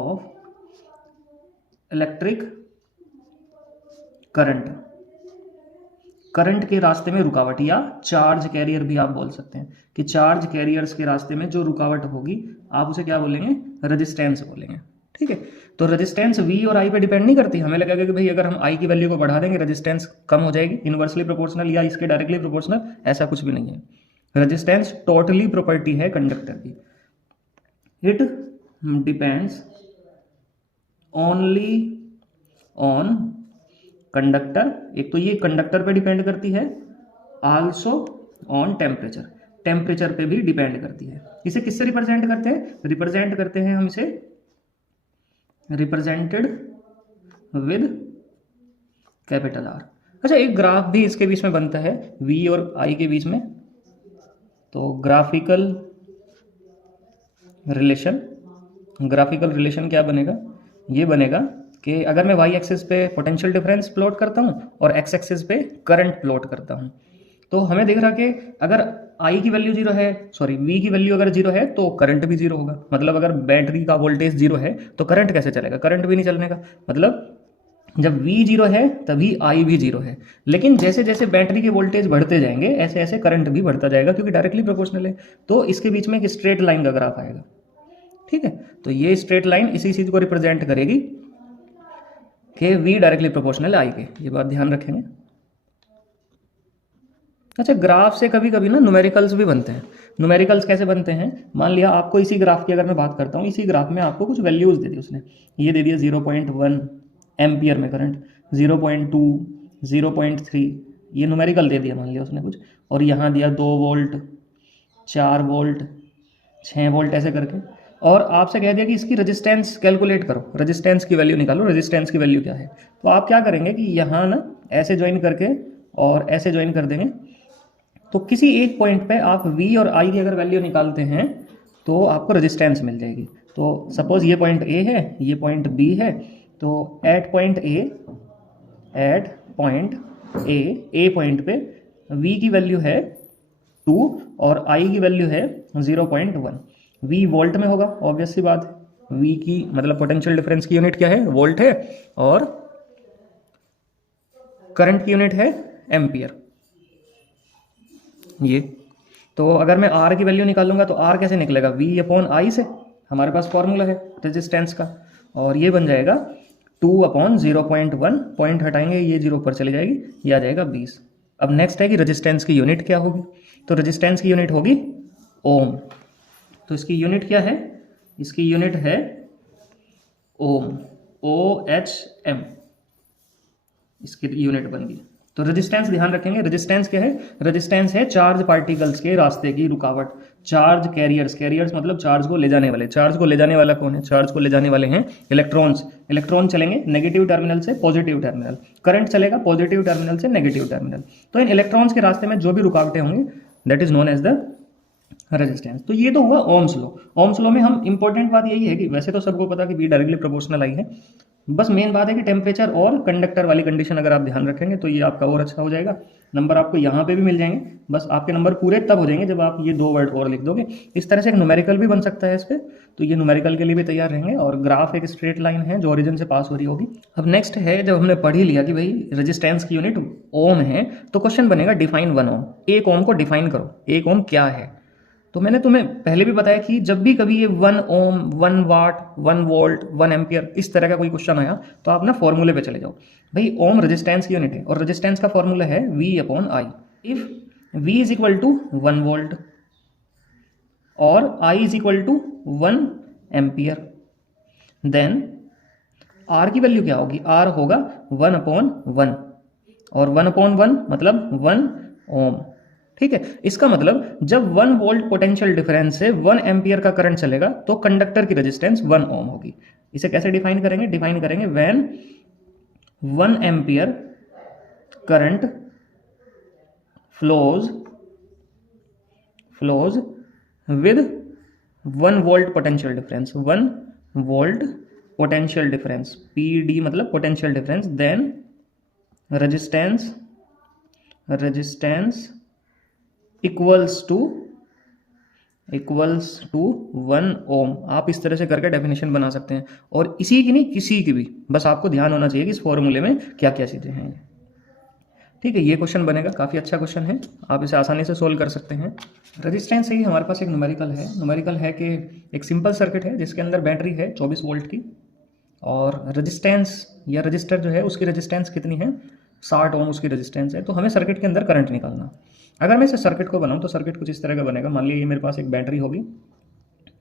of electric current के रास्ते में रुकावट, या चार्ज कैरियर भी आप बोल सकते हैं, कि चार्ज कैरियर्स के रास्ते में जो रुकावट होगी आप उसे क्या बोलेंगे? रेजिस्टेंस बोलेंगे। ठीक है, तो रेजिस्टेंस V और I पे डिपेंड नहीं करती। हमें लगेगा कि भाई अगर हम I की वैल्यू को बढ़ा देंगे रेजिस्टेंस कम हो जाएगी, इनवर्सली प्रोपोर्शनल या इसके डायरेक्टली प्रोपोर्शनल, ऐसा कुछ भी नहीं है। रेजिस्टेंस टोटली प्रॉपर्टी है कंडक्टर की। It depends only on conductor, एक तो ये कंडक्टर पे डिपेंड करती है, आल्सो ऑन टेम्परेचर पे भी डिपेंड करती है। इसे किससे रिप्रेजेंट करते हैं? रिप्रेजेंट करते हैं हम इसे रिप्रेजेंटेड विद कैपिटल R। अच्छा, एक ग्राफ भी इसके बीच में बनता है V और I के बीच में। तो ग्राफिकल रिलेशन क्या बनेगा? ये बनेगा कि अगर मैं y एक्सिस पे पोटेंशियल डिफरेंस प्लॉट करता हूँ और x एक्सिस पे करंट प्लॉट करता हूँ, तो हमें दिख रहा कि अगर I की वैल्यू जीरो है, V की वैल्यू अगर जीरो है तो करंट भी जीरो होगा। मतलब अगर बैटरी का वोल्टेज जीरो है तो करंट कैसे चलेगा? करंट भी नहीं चलने का। मतलब जब V जीरो है तभी I भी जीरो है। लेकिन जैसे जैसे बैटरी के वोल्टेज बढ़ते जाएंगे ऐसे ऐसे करंट भी बढ़ता जाएगा, क्योंकि डायरेक्टली प्रोपोर्शनल है। तो इसके बीच में एक स्ट्रेट लाइन का ग्राफ आएगा। ठीक है, तो ये स्ट्रेट लाइन इसी चीज को रिप्रेजेंट करेगी कि V डायरेक्टली प्रोपोर्शनल है I के। ये बात ध्यान रखेंगे। अच्छा, ग्राफ से कभी कभी ना न्यूमेरिकल्स भी बनते हैं। न्यूमेरिकल्स कैसे बनते हैं? मान लिया आपको इसी ग्राफ की अगर मैं बात करता हूँ, इसी ग्राफ में आपको कुछ वैल्यूज दे दी उसने। ये दे दिया 0.1 एम्पियर में करंट, 0.2, 0.3, ये न्यूमेरिकल दे दिया मान लिया उसने कुछ, और यहाँ दिया 2 वोल्ट, 4 वोल्ट, 6 वोल्ट, ऐसे करके। और आपसे कह दिया कि इसकी रेजिस्टेंस कैलकुलेट करो, रेजिस्टेंस की वैल्यू निकालो, रेजिस्टेंस की वैल्यू क्या है। तो आप क्या करेंगे कि यहाँ ना ऐसे ज्वाइन करके और ऐसे ज्वाइन कर देंगे, तो किसी एक पॉइंट पे आप V और I की अगर वैल्यू निकालते हैं तो आपको रेजिस्टेंस मिल जाएगी। तो सपोज ये पॉइंट A है, ये पॉइंट B है, तो एट पॉइंट A पॉइंट पे V की वैल्यू है 2 और I की वैल्यू है 0.1। V वोल्ट में होगा, ऑब्वियस सी बात है। V की मतलब पोटेंशियल डिफरेंस की यूनिट क्या है? वोल्ट है, और करंट की यूनिट है एम्पियर। ये तो अगर मैं R की वैल्यू निकालूंगा तो R कैसे निकलेगा? V अपॉन I से, हमारे पास फॉर्मूला है रेजिस्टेंस का, और ये बन जाएगा 2 अपॉन 0.1, पॉइंट हटाएंगे ये 0 पर चली जाएगी, ये आ जाएगा 20। अब नेक्स्ट है कि रेजिस्टेंस की यूनिट क्या होगी? तो रेजिस्टेंस की यूनिट होगी ओम। तो इसकी यूनिट क्या है? इसकी यूनिट है ओम, OHM, इसकी यूनिट बन गई। तो रेजिस्टेंस ध्यान रखेंगे, रेजिस्टेंस क्या है? रेजिस्टेंस है चार्ज पार्टिकल्स के रास्ते की रुकावट, चार्ज कैरियर्स मतलब चार्ज को ले जाने वाले। चार्ज को ले जाने वाला कौन है? चार्ज को ले जाने वाले हैं इलेक्ट्रॉन्स। इलेक्ट्रॉन चलेंगे नेगेटिव टर्मिनल से पॉजिटिव टर्मिनल, करंट चलेगा पॉजिटिव टर्मिनल से नेगेटिव टर्मिनल। तो इन इलेक्ट्रॉन्स के रास्ते में जो भी रुकावटें होंगी that is known as the resistance. तो ये तो हुआ ओम्स लॉ। ओम्स लॉ में हम इंपॉर्टेंट बात यही है कि वैसे तो सबको पता कि V डायरेक्टली प्रोपोर्शनल आई है, बस मेन बात है कि टेम्परेचर और कंडक्टर वाली कंडीशन अगर आप ध्यान रखेंगे तो ये आपका और अच्छा हो जाएगा। नंबर आपको यहाँ पे भी मिल जाएंगे, बस आपके नंबर पूरे तब हो जाएंगे जब आप ये 2 वर्ड और लिख दोगे। इस तरह से एक न्यूमेरिकल भी बन सकता है इस पर, तो ये न्यूमेरिकल के लिए भी तैयार रहेंगे। और ग्राफ एक स्ट्रेट लाइन है जो ओरिजिन से पास हो रही होगी। अब नेक्स्ट है, जब हमने पढ़ ही लिया कि भाई रेजिस्टेंस की यूनिट ओम है, तो क्वेश्चन बनेगा डिफाइन 1 ओम। 1 ओम को डिफाइन करो, 1 ओम क्या है। तो मैंने तुम्हें पहले भी बताया कि जब भी कभी ये 1 ओम, 1 वाट, 1 वोल्ट, 1 एम्पियर इस तरह का कोई क्वेश्चन आया तो आप ना फॉर्मूले पे चले जाओ। भाई ओम रेजिस्टेंस की यूनिट है और रेजिस्टेंस का फॉर्मूला है V/I। If V is equal to 1 volt और I is equal to 1 ampere, then R की वैल्यू क्या होगी, R होगा 1/1 और 1/1 मतलब 1 ओम। ठीक है, इसका मतलब जब 1 वोल्ट पोटेंशियल डिफरेंस से 1 एम्पियर का करंट चलेगा तो कंडक्टर की रेजिस्टेंस 1 ओम होगी। इसे कैसे डिफाइन करेंगे, डिफाइन करेंगे when 1 ampere current flows with 1 volt potential difference, 1 volt potential difference, PD मतलब potential difference, then resistance equals to 1 ohm. आप इस तरह से करके डेफिनेशन बना सकते हैं, और इसी की नहीं किसी की भी, बस आपको ध्यान होना चाहिए कि इस फॉर्मूले में क्या क्या चीज़ें हैं। ठीक है, ये क्वेश्चन बनेगा, काफ़ी अच्छा क्वेश्चन है, आप इसे आसानी से सोल्व कर सकते हैं। रेजिस्टेंस से ही हमारे पास एक न्यूमेरिकल है कि एक सिंपल सर्किट है जिसके अंदर बैटरी है 24 वोल्ट की, और रेजिस्टेंस या रजिस्टर जो है उसकी रेजिस्टेंस कितनी है, 60 ओम उसकी रेजिस्टेंस है। तो हमें सर्किट के अंदर करंट निकालना। अगर मैं इसे सर्किट को बनाऊं तो सर्किट कुछ इस तरह का बनेगा। मान लीजिए ये मेरे पास एक बैटरी होगी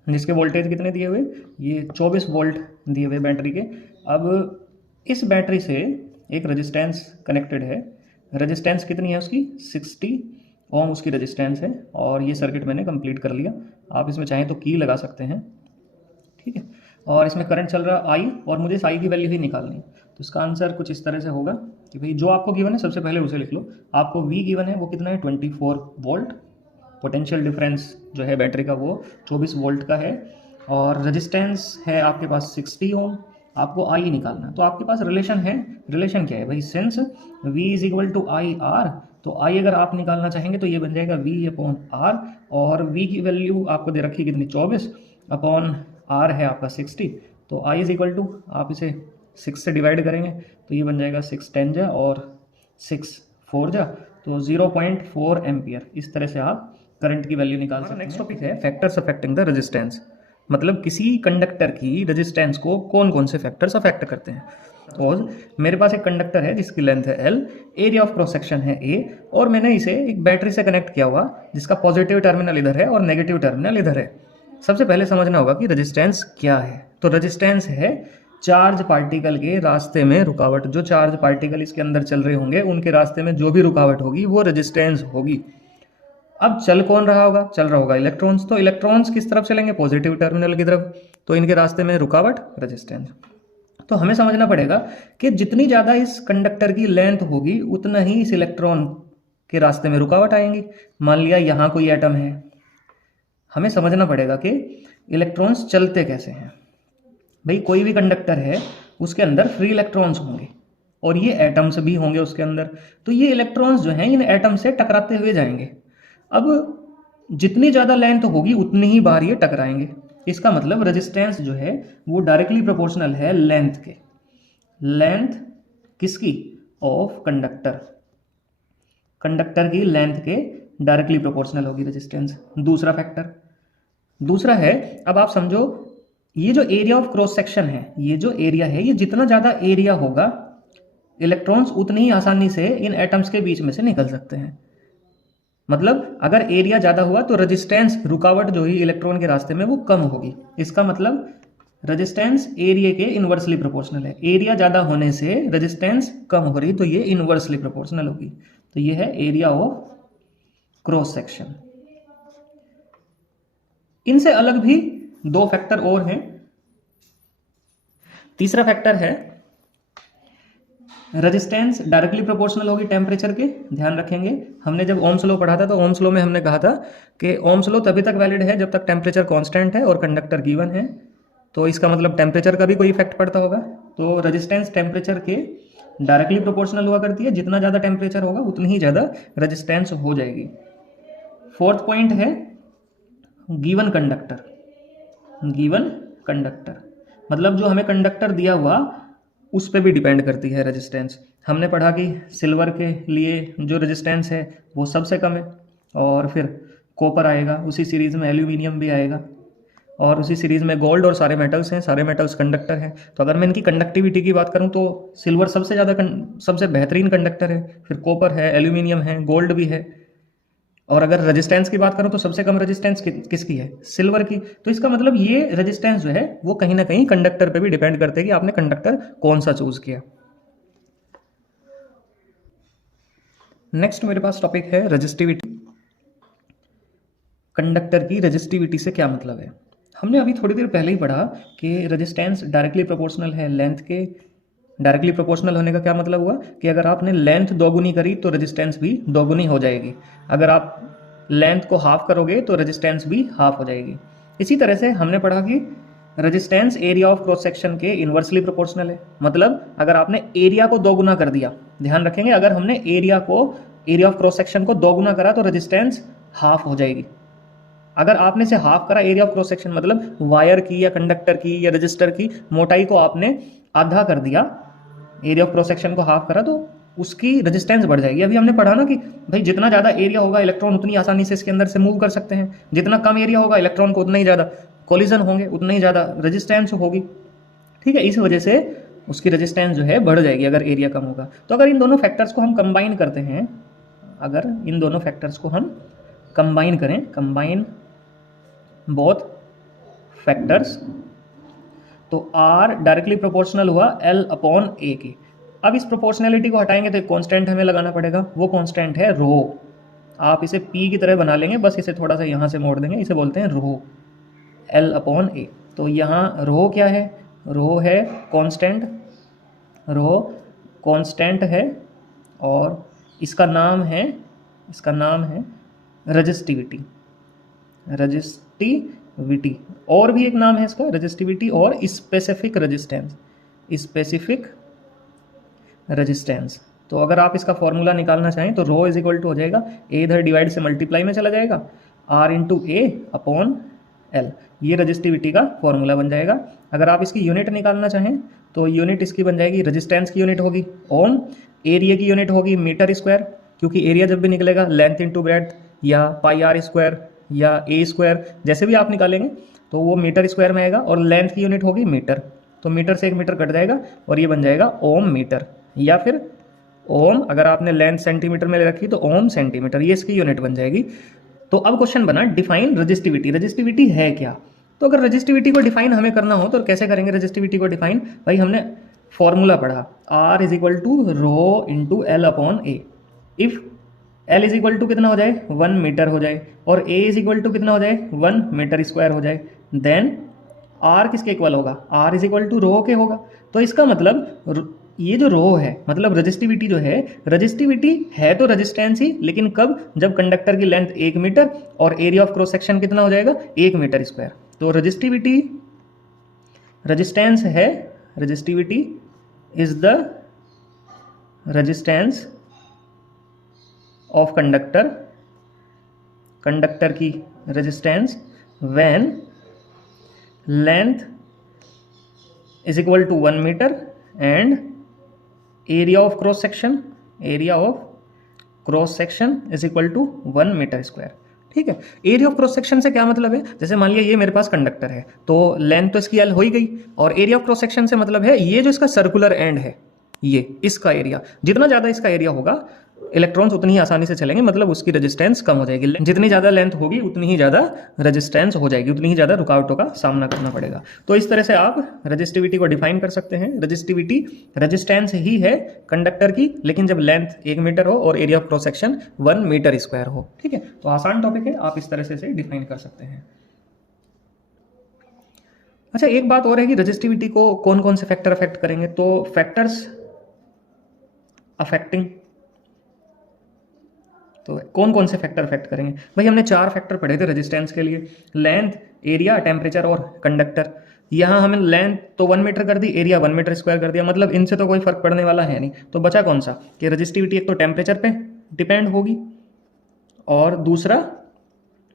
जिसके वोल्टेज कितने दिए हुए, ये 24 वोल्ट दिए हुए बैटरी के। अब इस बैटरी से एक रेजिस्टेंस कनेक्टेड है, रेजिस्टेंस कितनी है उसकी, 60 ओम उसकी रेजिस्टेंस है। और ये सर्किट मैंने कंप्लीट कर लिया। आप इसमें चाहें तो की लगा सकते हैं। ठीक है, और इसमें करंट चल रहा है I, और मुझे इस I की वैल्यू ही निकालनी है। तो इसका आंसर कुछ इस तरह से होगा कि भाई जो आपको गिवन है सबसे पहले उसे लिख लो। आपको V गिवन है वो कितना है, 24 वोल्ट। पोटेंशियल डिफरेंस जो है बैटरी का वो 24 वोल्ट का है, और रेजिस्टेंस है आपके पास 60 ओम। आपको I निकालना है, तो आपके पास रिलेशन है। रिलेशन क्या है भाई, since V is equal to IR, तो I अगर आप निकालना चाहेंगे तो ये बन जाएगा V/R, और V की वैल्यू आपको दे रखी है कितनी, 24 अपॉन R है आपका 60। तो I इज इक्वल टू, आप इसे 6 से डिवाइड करेंगे तो ये बन जाएगा 6 10 जा और 6 4 जा, तो 0.4 एम्पियर। इस तरह से आप करंट की वैल्यू निकाल सकते हैं। नेक्स्ट टॉपिक है फैक्टर्स अफेक्टिंग द रेजिस्टेंस, मतलब किसी कंडक्टर की रेजिस्टेंस को कौन कौन से फैक्टर्स अफेक्ट करते हैं। और मेरे पास एक कंडक्टर है जिसकी लेंथ है L, area of cross section है A, और मैंने इसे एक बैटरी से कनेक्ट किया हुआ जिसका पॉजिटिव टर्मिनल इधर है और नेगेटिव टर्मिनल इधर है। सबसे पहले समझना होगा कि रेजिस्टेंस क्या है। तो रेजिस्टेंस है चार्ज पार्टिकल के रास्ते में रुकावट। जो चार्ज पार्टिकल इसके अंदर चल रहे होंगे उनके रास्ते में जो भी रुकावट होगी वो रेजिस्टेंस होगी। अब चल कौन रहा होगा, चल रहा होगा इलेक्ट्रॉन्स। तो इलेक्ट्रॉन्स किस तरफ चलेंगे, पॉजिटिव टर्मिनल की तरफ, तो इनके रास्ते में रुकावट रेजिस्टेंस। तो हमें समझना पड़ेगा कि जितनी ज़्यादा इस कंडक्टर की लेंथ होगी उतना ही इस इलेक्ट्रॉन के रास्ते में रुकावट आएंगी। मान लिया यहाँ कोई एटम है, हमें समझना पड़ेगा कि इलेक्ट्रॉन्स चलते कैसे हैं। भाई कोई भी कंडक्टर है उसके अंदर फ्री इलेक्ट्रॉन्स होंगे और ये एटम्स भी होंगे उसके अंदर, तो ये इलेक्ट्रॉन्स जो हैं इन एटम से टकराते हुए जाएंगे। अब जितनी ज़्यादा लेंथ होगी उतनी ही बार ये टकराएंगे। इसका मतलब रेजिस्टेंस जो है वो डायरेक्टली प्रोपोर्शनल है लेंथ के। लेंथ किसकी, ऑफ कंडक्टर, कंडक्टर की लेंथ के डायरेक्टली प्रोपोर्शनल होगी रेजिस्टेंस। दूसरा फैक्टर, दूसरा है, अब आप समझो ये जो एरिया ऑफ क्रॉस सेक्शन है, ये जो एरिया है, ये जितना ज़्यादा एरिया होगा इलेक्ट्रॉन्स उतनी ही आसानी से इन एटम्स के बीच में से निकल सकते हैं। मतलब अगर एरिया ज़्यादा हुआ तो रेजिस्टेंस, रुकावट जो ही इलेक्ट्रॉन के रास्ते में वो कम होगी। इसका मतलब रेजिस्टेंस एरिया के इन्वर्सली प्रोपोर्शनल है। एरिया ज़्यादा होने से रेजिस्टेंस कम हो रही तो ये इन्वर्सली प्रोपोर्शनल होगी। तो ये है एरिया ऑफ क्रॉस सेक्शन। इनसे अलग भी दो फैक्टर और हैं। तीसरा फैक्टर है रेजिस्टेंस डायरेक्टली प्रोपोर्शनल होगी टेम्परेचर के। ध्यान रखेंगे, हमने जब ओम्स लॉ पढ़ा था तो ओम्स लॉ में हमने कहा था कि ओम्स लॉ तभी तक वैलिड है जब तक टेम्परेचर कांस्टेंट है और कंडक्टर गिवन है। तो इसका मतलब टेम्परेचर का भी कोई इफेक्ट पड़ता होगा। तो रेजिस्टेंस टेम्परेचर के डायरेक्टली प्रोपोर्शनल हुआ करती है, जितना ज़्यादा टेम्परेचर होगा उतनी ही ज़्यादा रेजिस्टेंस हो जाएगी। फोर्थ पॉइंट है गिवन कंडक्टर। गिवन कंडक्टर मतलब जो हमें कंडक्टर दिया हुआ उस पर भी डिपेंड करती है रेजिस्टेंस। हमने पढ़ा कि सिल्वर के लिए जो रेजिस्टेंस है वो सबसे कम है, और फिर कॉपर आएगा, उसी सीरीज़ में एल्यूमिनियम भी आएगा, और उसी सीरीज़ में गोल्ड, और सारे मेटल्स हैं, सारे मेटल्स कंडक्टर हैं। तो अगर मैं इनकी कंडक्टिविटी की बात करूं तो सिल्वर सबसे ज़्यादा सबसे बेहतरीन कंडक्टर है, फिर कॉपर है, एल्यूमिनियम है, गोल्ड भी है। और अगर रेजिस्टेंस की बात करूं तो सबसे कम रेजिस्टेंस किसकी है? सिल्वर की। तो इसका मतलब ये रेजिस्टेंस जो है वो कहीं ना कहीं कंडक्टर पे भी डिपेंड करते हैं कि आपने कंडक्टर कौन सा चूज किया। नेक्स्ट मेरे पास टॉपिक है रेजिस्टिविटी। कंडक्टर की रेजिस्टिविटी से क्या मतलब है? हमने अभी थोड़ी देर पहले ही पढ़ा कि रेजिस्टेंस डायरेक्टली प्रोपोर्शनल है लेंथ के। डायरेक्टली प्रोपोर्शनल होने का क्या मतलब हुआ कि अगर आपने लेंथ दोगुनी करी तो रेजिस्टेंस भी दोगुनी हो जाएगी, अगर आप लेंथ को हाफ करोगे तो रेजिस्टेंस भी हाफ हो जाएगी। इसी तरह से हमने पढ़ा कि resistance area of cross section के इन्वर्सली प्रोपोर्शनल है। मतलब अगर आपने एरिया को दोगुना कर दिया, ध्यान रखेंगे, अगर हमने एरिया ऑफ क्रॉस सेक्शन को दोगुना करा तो रेजिस्टेंस हाफ हो जाएगी। अगर आपने से हाफ करा एरिया ऑफ क्रॉस सेक्शन मतलब वायर की या कंडक्टर की या रजिस्टर की मोटाई को आपने आधा कर दिया, एरिया ऑफ क्रॉस सेक्शन को हाफ करा, तो उसकी रेजिस्टेंस बढ़ जाएगी। अभी हमने पढ़ा ना कि भाई जितना ज़्यादा एरिया होगा इलेक्ट्रॉन उतनी आसानी से इसके अंदर से मूव कर सकते हैं, जितना कम एरिया होगा इलेक्ट्रॉन को उतना ही ज़्यादा कोलिजन होंगे, उतना ही ज़्यादा रेजिस्टेंस होगी। ठीक है, इस वजह से उसकी रेजिस्टेंस जो है बढ़ जाएगी अगर एरिया कम होगा। तो अगर इन दोनों फैक्टर्स को हम कंबाइन करते हैं, अगर इन दोनों फैक्टर्स को हम कंबाइन करें, कंबाइन बोथ फैक्टर्स, तो R डायरेक्टली प्रोपोर्शनल हुआ L अपॉन A के। अब इस प्रोपोर्शनलिटी को हटाएंगे तो एक कांस्टेंट हमें लगाना पड़ेगा, वो कांस्टेंट है रो। आप इसे P की तरह बना लेंगे, बस इसे थोड़ा सा यहाँ से मोड़ देंगे, इसे बोलते हैं रो, L अपॉन A। तो यहाँ रो क्या है? रो है कांस्टेंट, रो कांस्टेंट है, और इसका नाम है रेजिस्टिविटी। रेजिस्टिविटी और भी एक नाम है इसका, रेजिस्टिविटी और स्पेसिफिक रेजिस्टेंस। Specific resistance. तो अगर आप इसका फॉर्मूला निकालना चाहें तो रो इज इक्वल टू हो जाएगा ए, इधर डिवाइड से मल्टीप्लाई में चला जाएगा, R into A upon L. ये रेजिस्टिविटी का फॉर्मूला बन जाएगा। अगर आप इसकी यूनिट निकालना चाहें तो यूनिट इसकी बन जाएगी, रेजिस्टेंस की यूनिट होगी ओम, एरिया की यूनिट होगी मीटर स्क्वायर, क्योंकि एरिया जब भी निकलेगा लेंथ इंटू ब्रेड्थ या पाई आर स्क्वायर या ए स्क्वायर, जैसे भी आप निकालेंगे तो वो मीटर स्क्वायर में आएगा, और लेंथ की यूनिट होगी मीटर, तो मीटर से एक मीटर कट जाएगा और ये बन जाएगा ओम मीटर, या फिर ओम अगर आपने लेंथ सेंटीमीटर में ले रखी तो ओम सेंटीमीटर, ये इसकी यूनिट बन जाएगी। तो अब क्वेश्चन बना डिफाइन रेजिस्टिविटी। रेजिस्टिविटी है क्या? तो अगर रेजिस्टिविटी को डिफाइन हमें करना हो तो कैसे करेंगे रेजिस्टिविटी को डिफाइन? भाई हमने फॉर्मूला पढ़ा, R is equal to rho into L upon A. If L is equal to कितना हो जाए? 1 मीटर हो जाए, और A इज इक्वल टू कितना हो जाए? 1 मीटर स्क्वायर हो जाए, देन R किसके इक्वल होगा? R इज इक्वल टू रो के होगा। तो इसका मतलब ये जो रो है, मतलब रेजिस्टिविटी जो है, रेजिस्टिविटी है तो रेजिस्टेंस ही, लेकिन कब? जब कंडक्टर की लेंथ 1 मीटर और एरिया ऑफ क्रॉस सेक्शन कितना हो जाएगा? 1 मीटर स्क्वायर। तो रेजिस्टिविटी रेजिस्टेंस है, resistivity is the resistance of conductor, conductor की resistance when length is equal to 1 metre and area of cross section, area of cross section is equal to 1 metre square. ठीक है, area of cross section से क्या मतलब है? जैसे मान लिया ये मेरे पास कंडक्टर है, तो लेंथ तो इसकी एल हो ही गई, और एरिया ऑफ क्रॉस सेक्शन से मतलब है ये जो इसका सर्कुलर एंड है, ये इसका एरिया, जितना ज़्यादा इसका एरिया होगा इलेक्ट्रॉन्स उतनी ही आसानी से चलेंगे, मतलब उसकी रेजिस्टेंस कम हो जाएगी। जितनी ज़्यादा लेंथ होगी उतनी ही ज़्यादा रेजिस्टेंस हो जाएगी, उतनी ही ज़्यादा रुकावटों का सामना करना पड़ेगा। तो इस तरह से आप रेजिस्टिविटी को डिफाइन कर सकते हैं। रेजिस्टिविटी रेजिस्टेंस ही है कंडक्टर की, लेकिन जब लेंथ 1 मीटर हो और area of cross section 1 metre square हो। ठीक है, तो आसान टॉपिक है, आप इस तरह से इसे डिफाइन कर सकते हैं। अच्छा, एक बात और है कि रेजिस्टिविटी को कौन कौन से फैक्टर अफेक्ट करेंगे? तो फैक्टर्स अफेक्टिंग, तो कौन कौन से फैक्टर अफेक्ट करेंगे? भाई हमने 4 फैक्टर पढ़े थे रेजिस्टेंस के लिए, लेंथ, एरिया, टेम्परेचर और कंडक्टर। यहाँ हमें लेंथ तो 1 मीटर कर दी, एरिया 1 मीटर स्क्वायर कर दिया, मतलब इनसे तो कोई फर्क पड़ने वाला है नहीं। तो बचा कौन सा कि रजिस्टिविटी एक तो टेम्परेचर पे डिपेंड होगी और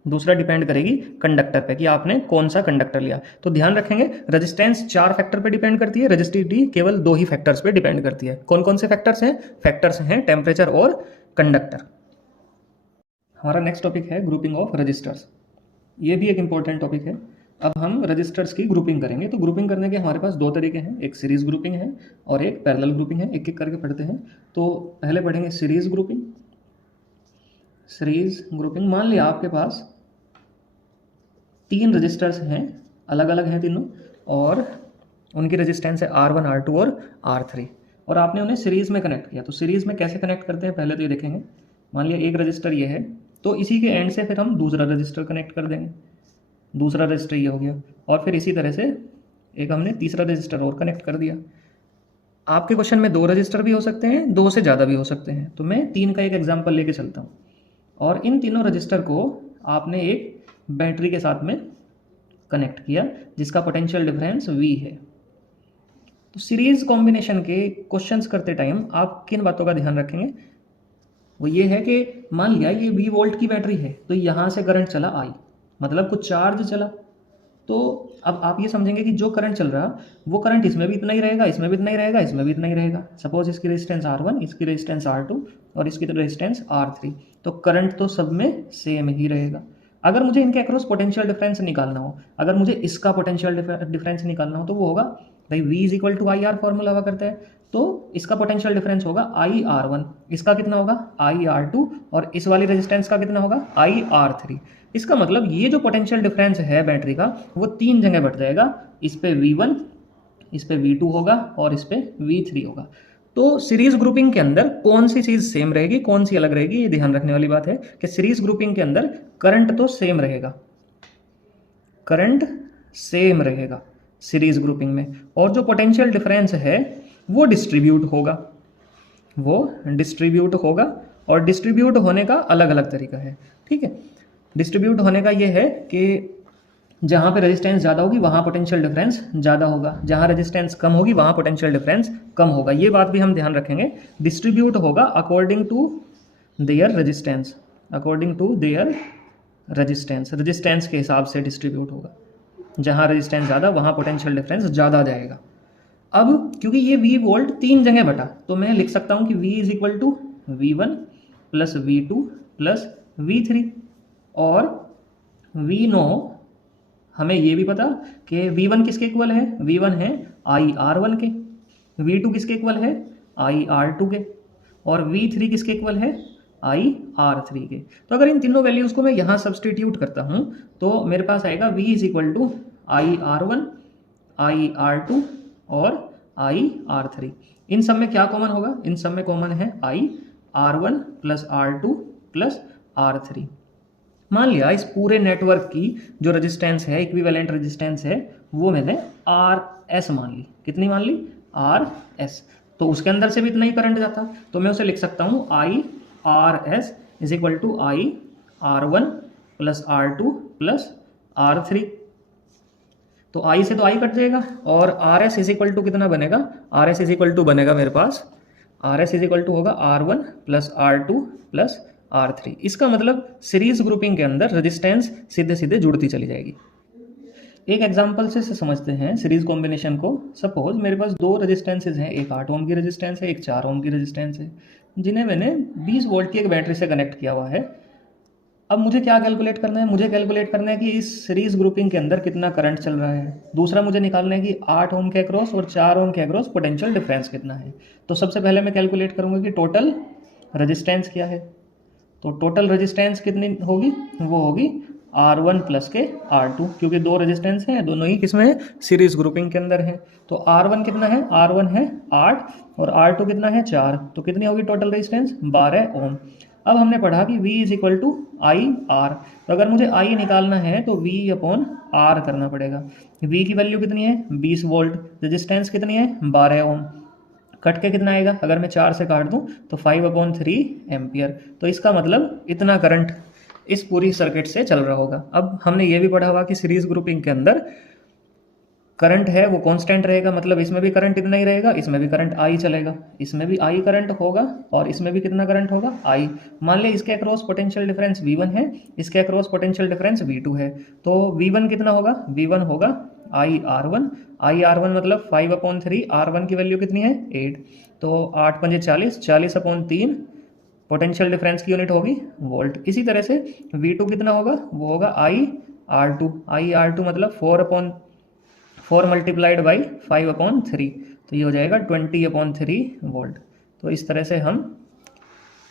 दूसरा डिपेंड करेगी कंडक्टर पे कि आपने कौन सा कंडक्टर लिया। तो ध्यान रखेंगे रेजिस्टेंस 4 फैक्टर पे डिपेंड करती है, रजिस्टिविटी केवल 2 ही फैक्टर्स पे डिपेंड करती है। कौन कौन से फैक्टर्स हैं? फैक्टर्स हैं टेम्परेचर और कंडक्टर। हमारा नेक्स्ट टॉपिक है ग्रुपिंग ऑफ रजिस्टर्स। ये भी एक इंपॉर्टेंट टॉपिक है। अब हम रजिस्टर्स की ग्रुपिंग करेंगे। तो ग्रुपिंग करने के हमारे पास 2 तरीके हैं, एक सीरीज ग्रुपिंग है और एक पैरेलल ग्रुपिंग है। एक एक करके पढ़ते हैं। तो पहले पढ़ेंगे सीरीज ग्रुपिंग। सीरीज ग्रुपिंग, मान लिया आपके पास 3 रजिस्टर्स हैं, अलग अलग हैं तीनों, और उनकी रेजिस्टेंस है R1, R2 और R3, और आपने उन्हें सीरीज में कनेक्ट किया। तो सीरीज में कैसे कनेक्ट करते हैं पहले तो ये देखेंगे। मान लिया एक रजिस्टर ये है, तो इसी के एंड से फिर हम दूसरा रजिस्टर कनेक्ट कर देंगे, दूसरा रजिस्टर ये हो गया, और फिर इसी तरह से एक हमने तीसरा रजिस्टर और कनेक्ट कर दिया। आपके क्वेश्चन में 2 रजिस्टर भी हो सकते हैं, 2 से ज़्यादा भी हो सकते हैं, तो मैं 3 का एक एग्जाम्पल लेके चलता हूँ। और इन तीनों रजिस्टर को आपने एक बैटरी के साथ में कनेक्ट किया जिसका पोटेंशियल डिफरेंस V है। तो सीरीज कॉम्बिनेशन के क्वेश्चंस करते टाइम आप किन बातों का ध्यान रखेंगे? वो ये है कि मान लिया ये 20 वोल्ट की बैटरी है, तो यहाँ से करंट चला I, मतलब कुछ चार्ज चला। तो अब आप ये समझेंगे कि जो करंट चल रहा वो करंट इसमें भी इतना ही रहेगा, इसमें भी इतना ही रहेगा, इसमें भी इतना ही रहेगा। सपोज इसकी रेजिस्टेंस R1, इसकी रेजिस्टेंस R2 और इसकी रेजिस्टेंस R3, तो करंट तो सब में सेम ही रहेगा। अगर मुझे इनके अक्रॉस पोटेंशियल डिफरेंस निकालना हो, अगर मुझे इसका पोटेंशियल डिफरेंस निकालना हो, तो वो होगा भाई V is equal to I R formula हुआ करता है। तो इसका पोटेंशियल डिफरेंस होगा IR1, इसका कितना होगा IR2, और इस वाली रेजिस्टेंस का कितना होगा IR3। इसका मतलब ये जो पोटेंशियल डिफरेंस है बैटरी का वो 3 जगह बढ़ जाएगा, इस पे V1, इस पे V2 होगा और इस पे V3 होगा। तो सीरीज ग्रुपिंग के अंदर कौन सी चीज़ सेम रहेगी, कौन सी अलग रहेगी, ये ध्यान रखने वाली बात है कि सीरीज ग्रुपिंग के अंदर करंट तो सेम रहेगा, करंट सेम रहेगा सीरीज ग्रुपिंग में, और जो पोटेंशियल डिफरेंस है वो डिस्ट्रीब्यूट होगा, वो डिस्ट्रीब्यूट होगा। और डिस्ट्रीब्यूट होने का अलग अलग तरीका है, ठीक है। डिस्ट्रीब्यूट होने का ये है कि जहाँ पे रेजिस्टेंस ज़्यादा होगी वहाँ पोटेंशियल डिफरेंस ज़्यादा होगा, जहाँ रेजिस्टेंस कम होगी वहाँ पोटेंशियल डिफरेंस कम होगा। ये बात भी हम ध्यान रखेंगे। डिस्ट्रीब्यूट होगा according to their resistance, according to their resistance, resistance के हिसाब से डिस्ट्रीब्यूट होगा। जहाँ रेजिस्टेंस ज़्यादा वहाँ पोटेंशियल डिफरेंस ज़्यादा जाएगा। अब क्योंकि ये V वोल्ट 3 जगह बटा, तो मैं लिख सकता हूँ कि V is equal to V1 plus V2 plus V3, और V9 हमें ये भी पता कि V1 किसके इक्वल है, V1 है IR1 के, V2 किसके इक्वल है IR2 के, और V3 किसके इक्वल है IR3 के। तो अगर इन तीनों वैल्यूज़ को मैं यहाँ सब्सटीट्यूट करता हूँ तो मेरे पास आएगा V is equal to IR1, IR2 और IR3। इन सब में क्या कॉमन होगा? इन सब में कॉमन है IR1 plus R2 plus R3। मान लिया इस पूरे नेटवर्क की जो रेजिस्टेंस है, इक्विवेलेंट रेजिस्टेंस है, वो मैंने RS मान ली। कितनी मान ली? RS। तो उसके अंदर से भी इतना ही करंट जाता, तो मैं उसे लिख सकता हूँ IRS is equal to IR1 plus R2 plus R3। तो I से तो I कट जाएगा, और RS इज इक्वल टू कितना बनेगा? RS इज इक्वल टू बनेगा मेरे पास, RS इज इक्वल टू होगा R1 plus R2 plus R3। इसका मतलब सीरीज ग्रुपिंग के अंदर रेजिस्टेंस सीधे सीधे जुड़ती चली जाएगी। एक एग्जांपल से समझते हैं सीरीज कॉम्बिनेशन को। सपोज मेरे पास 2 रेजिस्टेंसेज हैं, एक 8 ओम की रेजिस्टेंस है, एक 4 ओम की रेजिस्टेंस है, जिन्हें मैंने 20 वोल्ट की एक बैटरी से कनेक्ट किया हुआ है। अब मुझे क्या कैलकुलेट करना है? मुझे कैलकुलेट करना है कि इस सीरीज ग्रुपिंग के अंदर कितना करंट चल रहा है। दूसरा मुझे निकालना है कि 8 ओम के अक्रॉस और 4 ओम के अक्रॉस पोटेंशियल डिफरेंस कितना है। तो सबसे पहले मैं कैलकुलेट करूँगा कि टोटल रेजिस्टेंस क्या है। तो टोटल रेजिस्टेंस कितनी होगी? वो होगी R1 प्लस के R2, क्योंकि 2 रेजिस्टेंस हैं, दोनों ही किसमें है? सीरीज ग्रुपिंग के अंदर है। तो R1 कितना है? R1 है 8 और R2 कितना है? 4। तो कितनी होगी टोटल रेजिस्टेंस? 12 ओम। अब हमने पढ़ा कि V is equal to IR, तो अगर मुझे I निकालना है तो V अपॉन R करना पड़ेगा। V की वैल्यू कितनी है? 20 वोल्ट। रेजिस्टेंस कितनी है? 12 ओम। कट के कितना आएगा? अगर मैं 4 से काट दूं तो 5/3 एम्पियर। तो इसका मतलब इतना करंट इस पूरी सर्किट से चल रहा होगा। अब हमने ये भी पढ़ा हुआ कि सीरीज ग्रुपिंग के अंदर करंट है वो कांस्टेंट रहेगा, मतलब इसमें भी करंट इतना ही रहेगा, इसमें भी करंट आई चलेगा, इसमें भी आई करंट होगा और इसमें भी कितना करंट होगा आई। मान लिया इसके अक्रॉस पोटेंशियल डिफरेंस V1 है, इसके अक्रॉस पोटेंशियल डिफरेंस V2 है, तो V1 कितना होगा, V1 होगा IR1, IR1 मतलब 5/3, R1 की वैल्यू कितनी है 8, तो 8 पंजे 40, 40/3 पोटेंशियल डिफरेंस की यूनिट होगी वोल्ट। इसी तरह से V2 कितना होगा, वो होगा IR2, IR2 मतलब 4 मल्टीप्लाइड बाई 5/3, तो ये हो जाएगा 20/3 वोल्ट। तो इस तरह से हम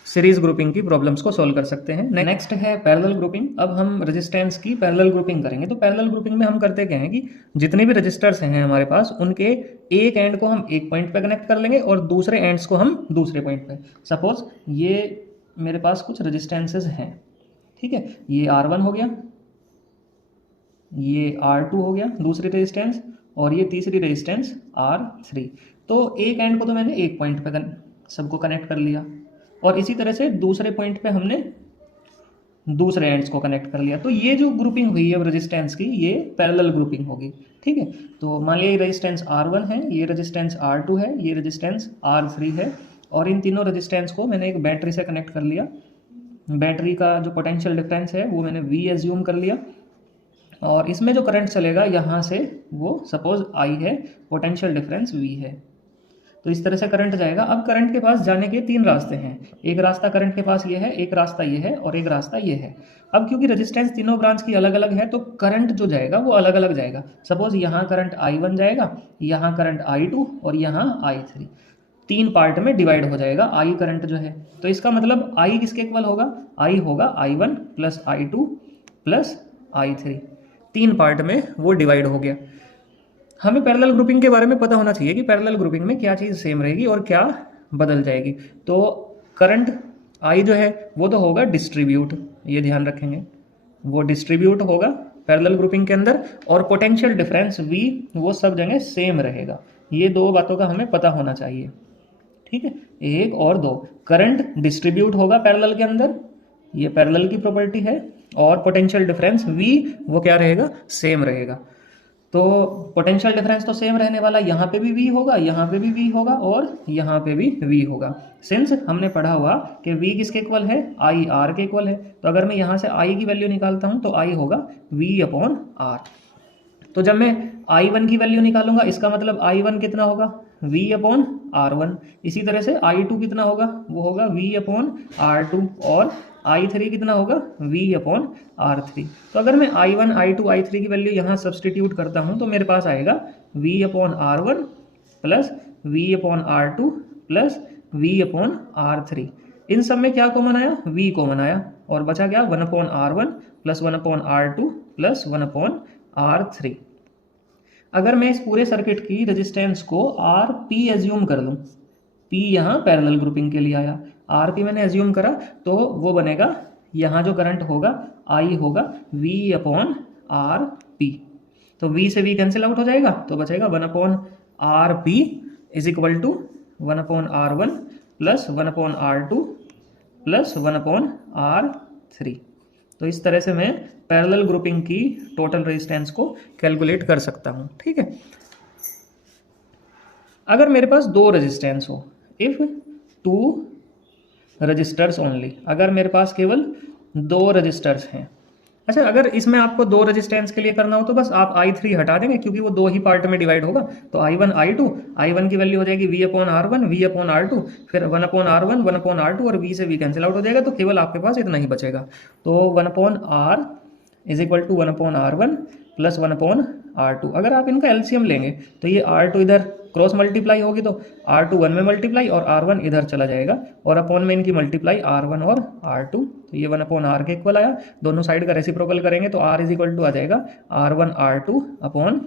सीरीज ग्रुपिंग की प्रॉब्लम्स को सॉल्व कर सकते हैं। नेक्स्ट है पैरेलल ग्रुपिंग। अब हम रेजिस्टेंस की पैरेलल ग्रुपिंग करेंगे। तो पैरेलल ग्रुपिंग में हम करते क्या है कि जितने भी रजिस्टर्स हैं हमारे पास, उनके एक एंड को हम एक पॉइंट पे कनेक्ट कर लेंगे और दूसरे एंड्स को हम दूसरे पॉइंट पे। सपोज ये मेरे पास कुछ रजिस्टेंसेज हैं, ठीक है, ये R1 हो गया, ये R2 हो गया दूसरी रेजिस्टेंस, और ये तीसरी रेजिस्टेंस R3। तो एक एंड को तो मैंने एक पॉइंट पे सबको कनेक्ट कर लिया, और इसी तरह से दूसरे पॉइंट पे हमने दूसरे एंड्स को कनेक्ट कर लिया। तो ये जो ग्रुपिंग हुई है रेजिस्टेंस की, ये पैरेलल ग्रुपिंग होगी, ठीक है। तो मान लिया ये रेजिस्टेंस R1 है, ये रेजिस्टेंस R2 है, ये रेजिस्टेंस R3 है, और इन तीनों रेजिस्टेंस को मैंने एक बैटरी से कनेक्ट कर लिया। बैटरी का जो पोटेंशियल डिफरेंस है वो मैंने V एज्यूम कर लिया, और इसमें जो करंट चलेगा यहाँ से वो सपोज I है, पोटेंशियल डिफरेंस V है। तो इस तरह से करंट जाएगा। अब करंट के पास जाने के तीन रास्ते हैं, एक रास्ता करंट के पास ये है, एक रास्ता ये है, और एक रास्ता ये है। अब क्योंकि रेजिस्टेंस तीनों ब्रांच की अलग अलग है, तो करंट जो जाएगा वो अलग अलग जाएगा। सपोज यहाँ करंट I1 जाएगा, यहाँ करंट I2 और यहाँ I3, तीन पार्ट में डिवाइड हो जाएगा I करंट जो है। तो इसका मतलब I किसके इक्वल होगा, I होगा I1 plus I2 plus I3, तीन पार्ट में वो डिवाइड हो गया। हमें पैरेलल ग्रुपिंग के बारे में पता होना चाहिए कि पैरेलल ग्रुपिंग में क्या चीज़ सेम रहेगी और क्या बदल जाएगी। तो करंट I जो है वो तो होगा डिस्ट्रीब्यूट, ये ध्यान रखेंगे, वो डिस्ट्रीब्यूट होगा पैरेलल ग्रुपिंग के अंदर, और पोटेंशियल डिफरेंस V वो सब जगह सेम रहेगा। ये दो बातों का हमें पता होना चाहिए, ठीक है। एक और दो, करंट डिस्ट्रीब्यूट होगा पैरेलल के अंदर, ये पैरेलल की प्रॉपर्टी है, और पोटेंशियल डिफरेंस V वो क्या रहेगा, सेम रहेगा। तो पोटेंशियल डिफरेंस तो सेम रहने वाला, यहाँ पे भी V होगा, यहाँ पे भी V होगा, और यहाँ पे भी V होगा। सिंस हमने पढ़ा हुआ कि V किसके इक्वल है, I R के इक्वल है, तो अगर मैं यहाँ से I की वैल्यू निकालता हूँ तो I होगा V/R। तो जब मैं I1 की वैल्यू निकालूंगा, इसका मतलब I1 कितना होगा, V/R1। इसी तरह से I2 कितना होगा, वो होगा V/R2, और I3 कितना होगा, V/R3। तो अगर मैं I1, I2, I3 की वैल्यू यहाँ सब्सटीट्यूट करता हूँ तो मेरे पास आएगा V/R1 plus V/R2 plus V/R3। इन सब में क्या कॉमन आया, V कॉमन आया, और बचा क्या 1/R1 plus 1/R2 plus 1/R3। अगर मैं इस पूरे सर्किट की रेजिस्टेंस को RP एज्यूम कर लूँ, P यहाँ पैरेलल ग्रुपिंग के लिए आया, RP मैंने एज्यूम करा, तो वो बनेगा, यहाँ जो करंट होगा I होगा V/RP। तो V से V कैंसिल आउट हो जाएगा, तो बचेगा 1/RP is equal to 1/R1 plus 1/R2 plus 1/R3। तो इस तरह से मैं पैरेलल ग्रुपिंग की टोटल रेजिस्टेंस को कैलकुलेट कर सकता हूँ, ठीक है। अगर मेरे पास दो रेजिस्टेंस हो, इफ 2 रजिस्टर्स ओनली, अगर मेरे पास केवल दो रजिस्टर्स हैं। अच्छा, अगर इसमें आपको दो रेजिस्टेंस के लिए करना हो तो बस आप I3 हटा देंगे, क्योंकि वो दो ही पार्ट में डिवाइड होगा। तो I1 I2, I1 की वैल्यू हो जाएगी V/R1 V/R2, फिर 1/R1 1/R2, और V से V कैंसिल आउट हो जाएगा, तो केवल आपके पास इतना ही बचेगा। तो 1/R is equal to 1/R1 plus 1/R2। अगर आप इनका एलसीएम लेंगे तो ये R2 इधर क्रॉस मल्टीप्लाई होगी, तो R2 1 में मल्टीप्लाई और R1 इधर चला जाएगा, और अपॉन में इनकी मल्टीप्लाई R1 और R2, तो ये 1/R के इक्वल आया। दोनों साइड का रेसिप्रोकल करेंगे तो R इज इक्वल टू आ जाएगा R1 R2 upon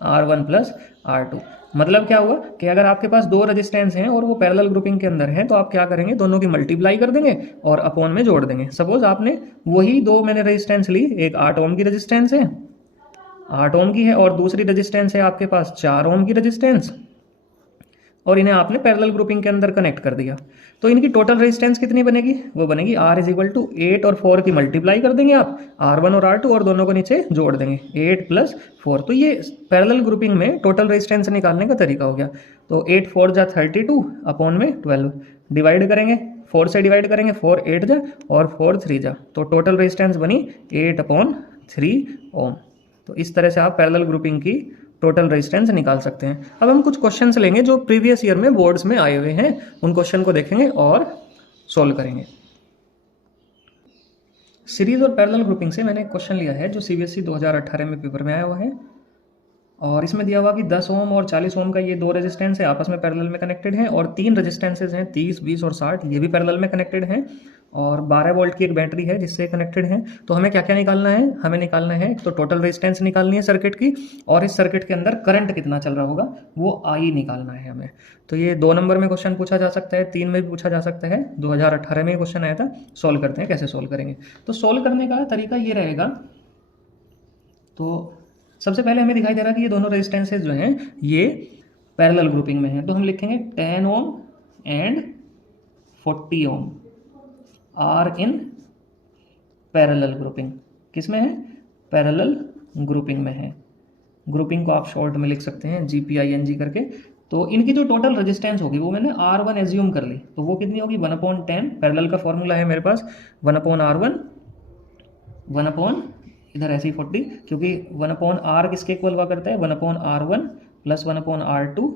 R1 plus R2। मतलब क्या हुआ कि अगर आपके पास दो रेजिस्टेंस हैं और वो पैरेलल ग्रुपिंग के अंदर हैं, तो आप क्या करेंगे, दोनों की मल्टीप्लाई कर देंगे और अपॉन में जोड़ देंगे। सपोज आपने वही दो मैंने रेजिस्टेंस ली, एक 8 ओम की रेजिस्टेंस है, 8 ओम की है, और दूसरी रेजिस्टेंस है आपके पास 4 ओम की रेजिस्टेंस। और इन्हें आपने पैरेलल ग्रुपिंग के अंदर कनेक्ट कर दिया, तो इनकी टोटल रेजिस्टेंस कितनी बनेगी? वो बनेगी R इज इक्वल टू 8 और 4 की मल्टीप्लाई कर देंगे आप, R1 और R2, और दोनों को नीचे जोड़ देंगे, 8 + 4। तो ये पैरेलल ग्रुपिंग में टोटल रेजिस्टेंस निकालने का तरीका हो गया। तो 8 4 जा 32 अपॉन में 12, डिवाइड करेंगे, 4 से डिवाइड करेंगे, 4 8 जा और 4 3 जा, तो टोटल रेजिस्टेंस बनी 8/3 ओम। तो इस तरह से आप पैरेलल ग्रुपिंग की टोटल रेजिस्टेंस निकाल सकते हैं। अब हम कुछ क्वेश्चंस लेंगे जो प्रीवियस ईयर में बोर्ड्स में आए हुए हैं, उन क्वेश्चन को देखेंगे और सॉल्व करेंगे। सीरीज और पैरेलल ग्रुपिंग से मैंने एक क्वेश्चन लिया है जो CBSE 2018 में पेपर में आया हुआ है, और इसमें दिया हुआ कि 10 ओम और 40 ओम का ये दो रेजिस्टेंस है, आपस में पैरेलल में कनेक्टेड हैं, और 3 रेजिस्टेंसेज हैं 30, 20 और 60, ये भी पैरेलल में कनेक्टेड हैं, और 12 वोल्ट की एक बैटरी है जिससे कनेक्टेड है। तो हमें क्या क्या निकालना है? हमें निकालना है तो टोटल रेजिस्टेंस निकालनी है सर्किट की, और इस सर्किट के अंदर करंट कितना चल रहा होगा वो I निकालना है हमें। तो ये 2 नंबर में क्वेश्चन पूछा जा सकता है, 3 में भी पूछा जा सकता है, 2018 में क्वेश्चन आया था। सॉल्व करते हैं, कैसे सॉल्व करेंगे? तो सॉल्व करने का तरीका ये रहेगा, तो सबसे पहले हमें दिखाई दे रहा है कि ये दोनों रेजिस्टेंसेज जो हैं ये पैरेलल ग्रुपिंग में हैं, तो हम लिखेंगे 10 ohm and 40 ohm are in parallel grouping. किस में है? पैरेलल ग्रुपिंग में है। ग्रुपिंग को आप शॉर्ट में लिख सकते हैं GPING करके। तो इनकी जो टोटल रेजिस्टेंस होगी वो मैंने R1 एज्यूम कर ली, तो वो कितनी होगी? 1/10। पैरेलल का फॉर्मूला है मेरे पास 1/R1, 1/ इधर ऐसे ही 40, क्योंकि 1/R किसके इक्वल हुआ करता है? 1/R1 + 1/R2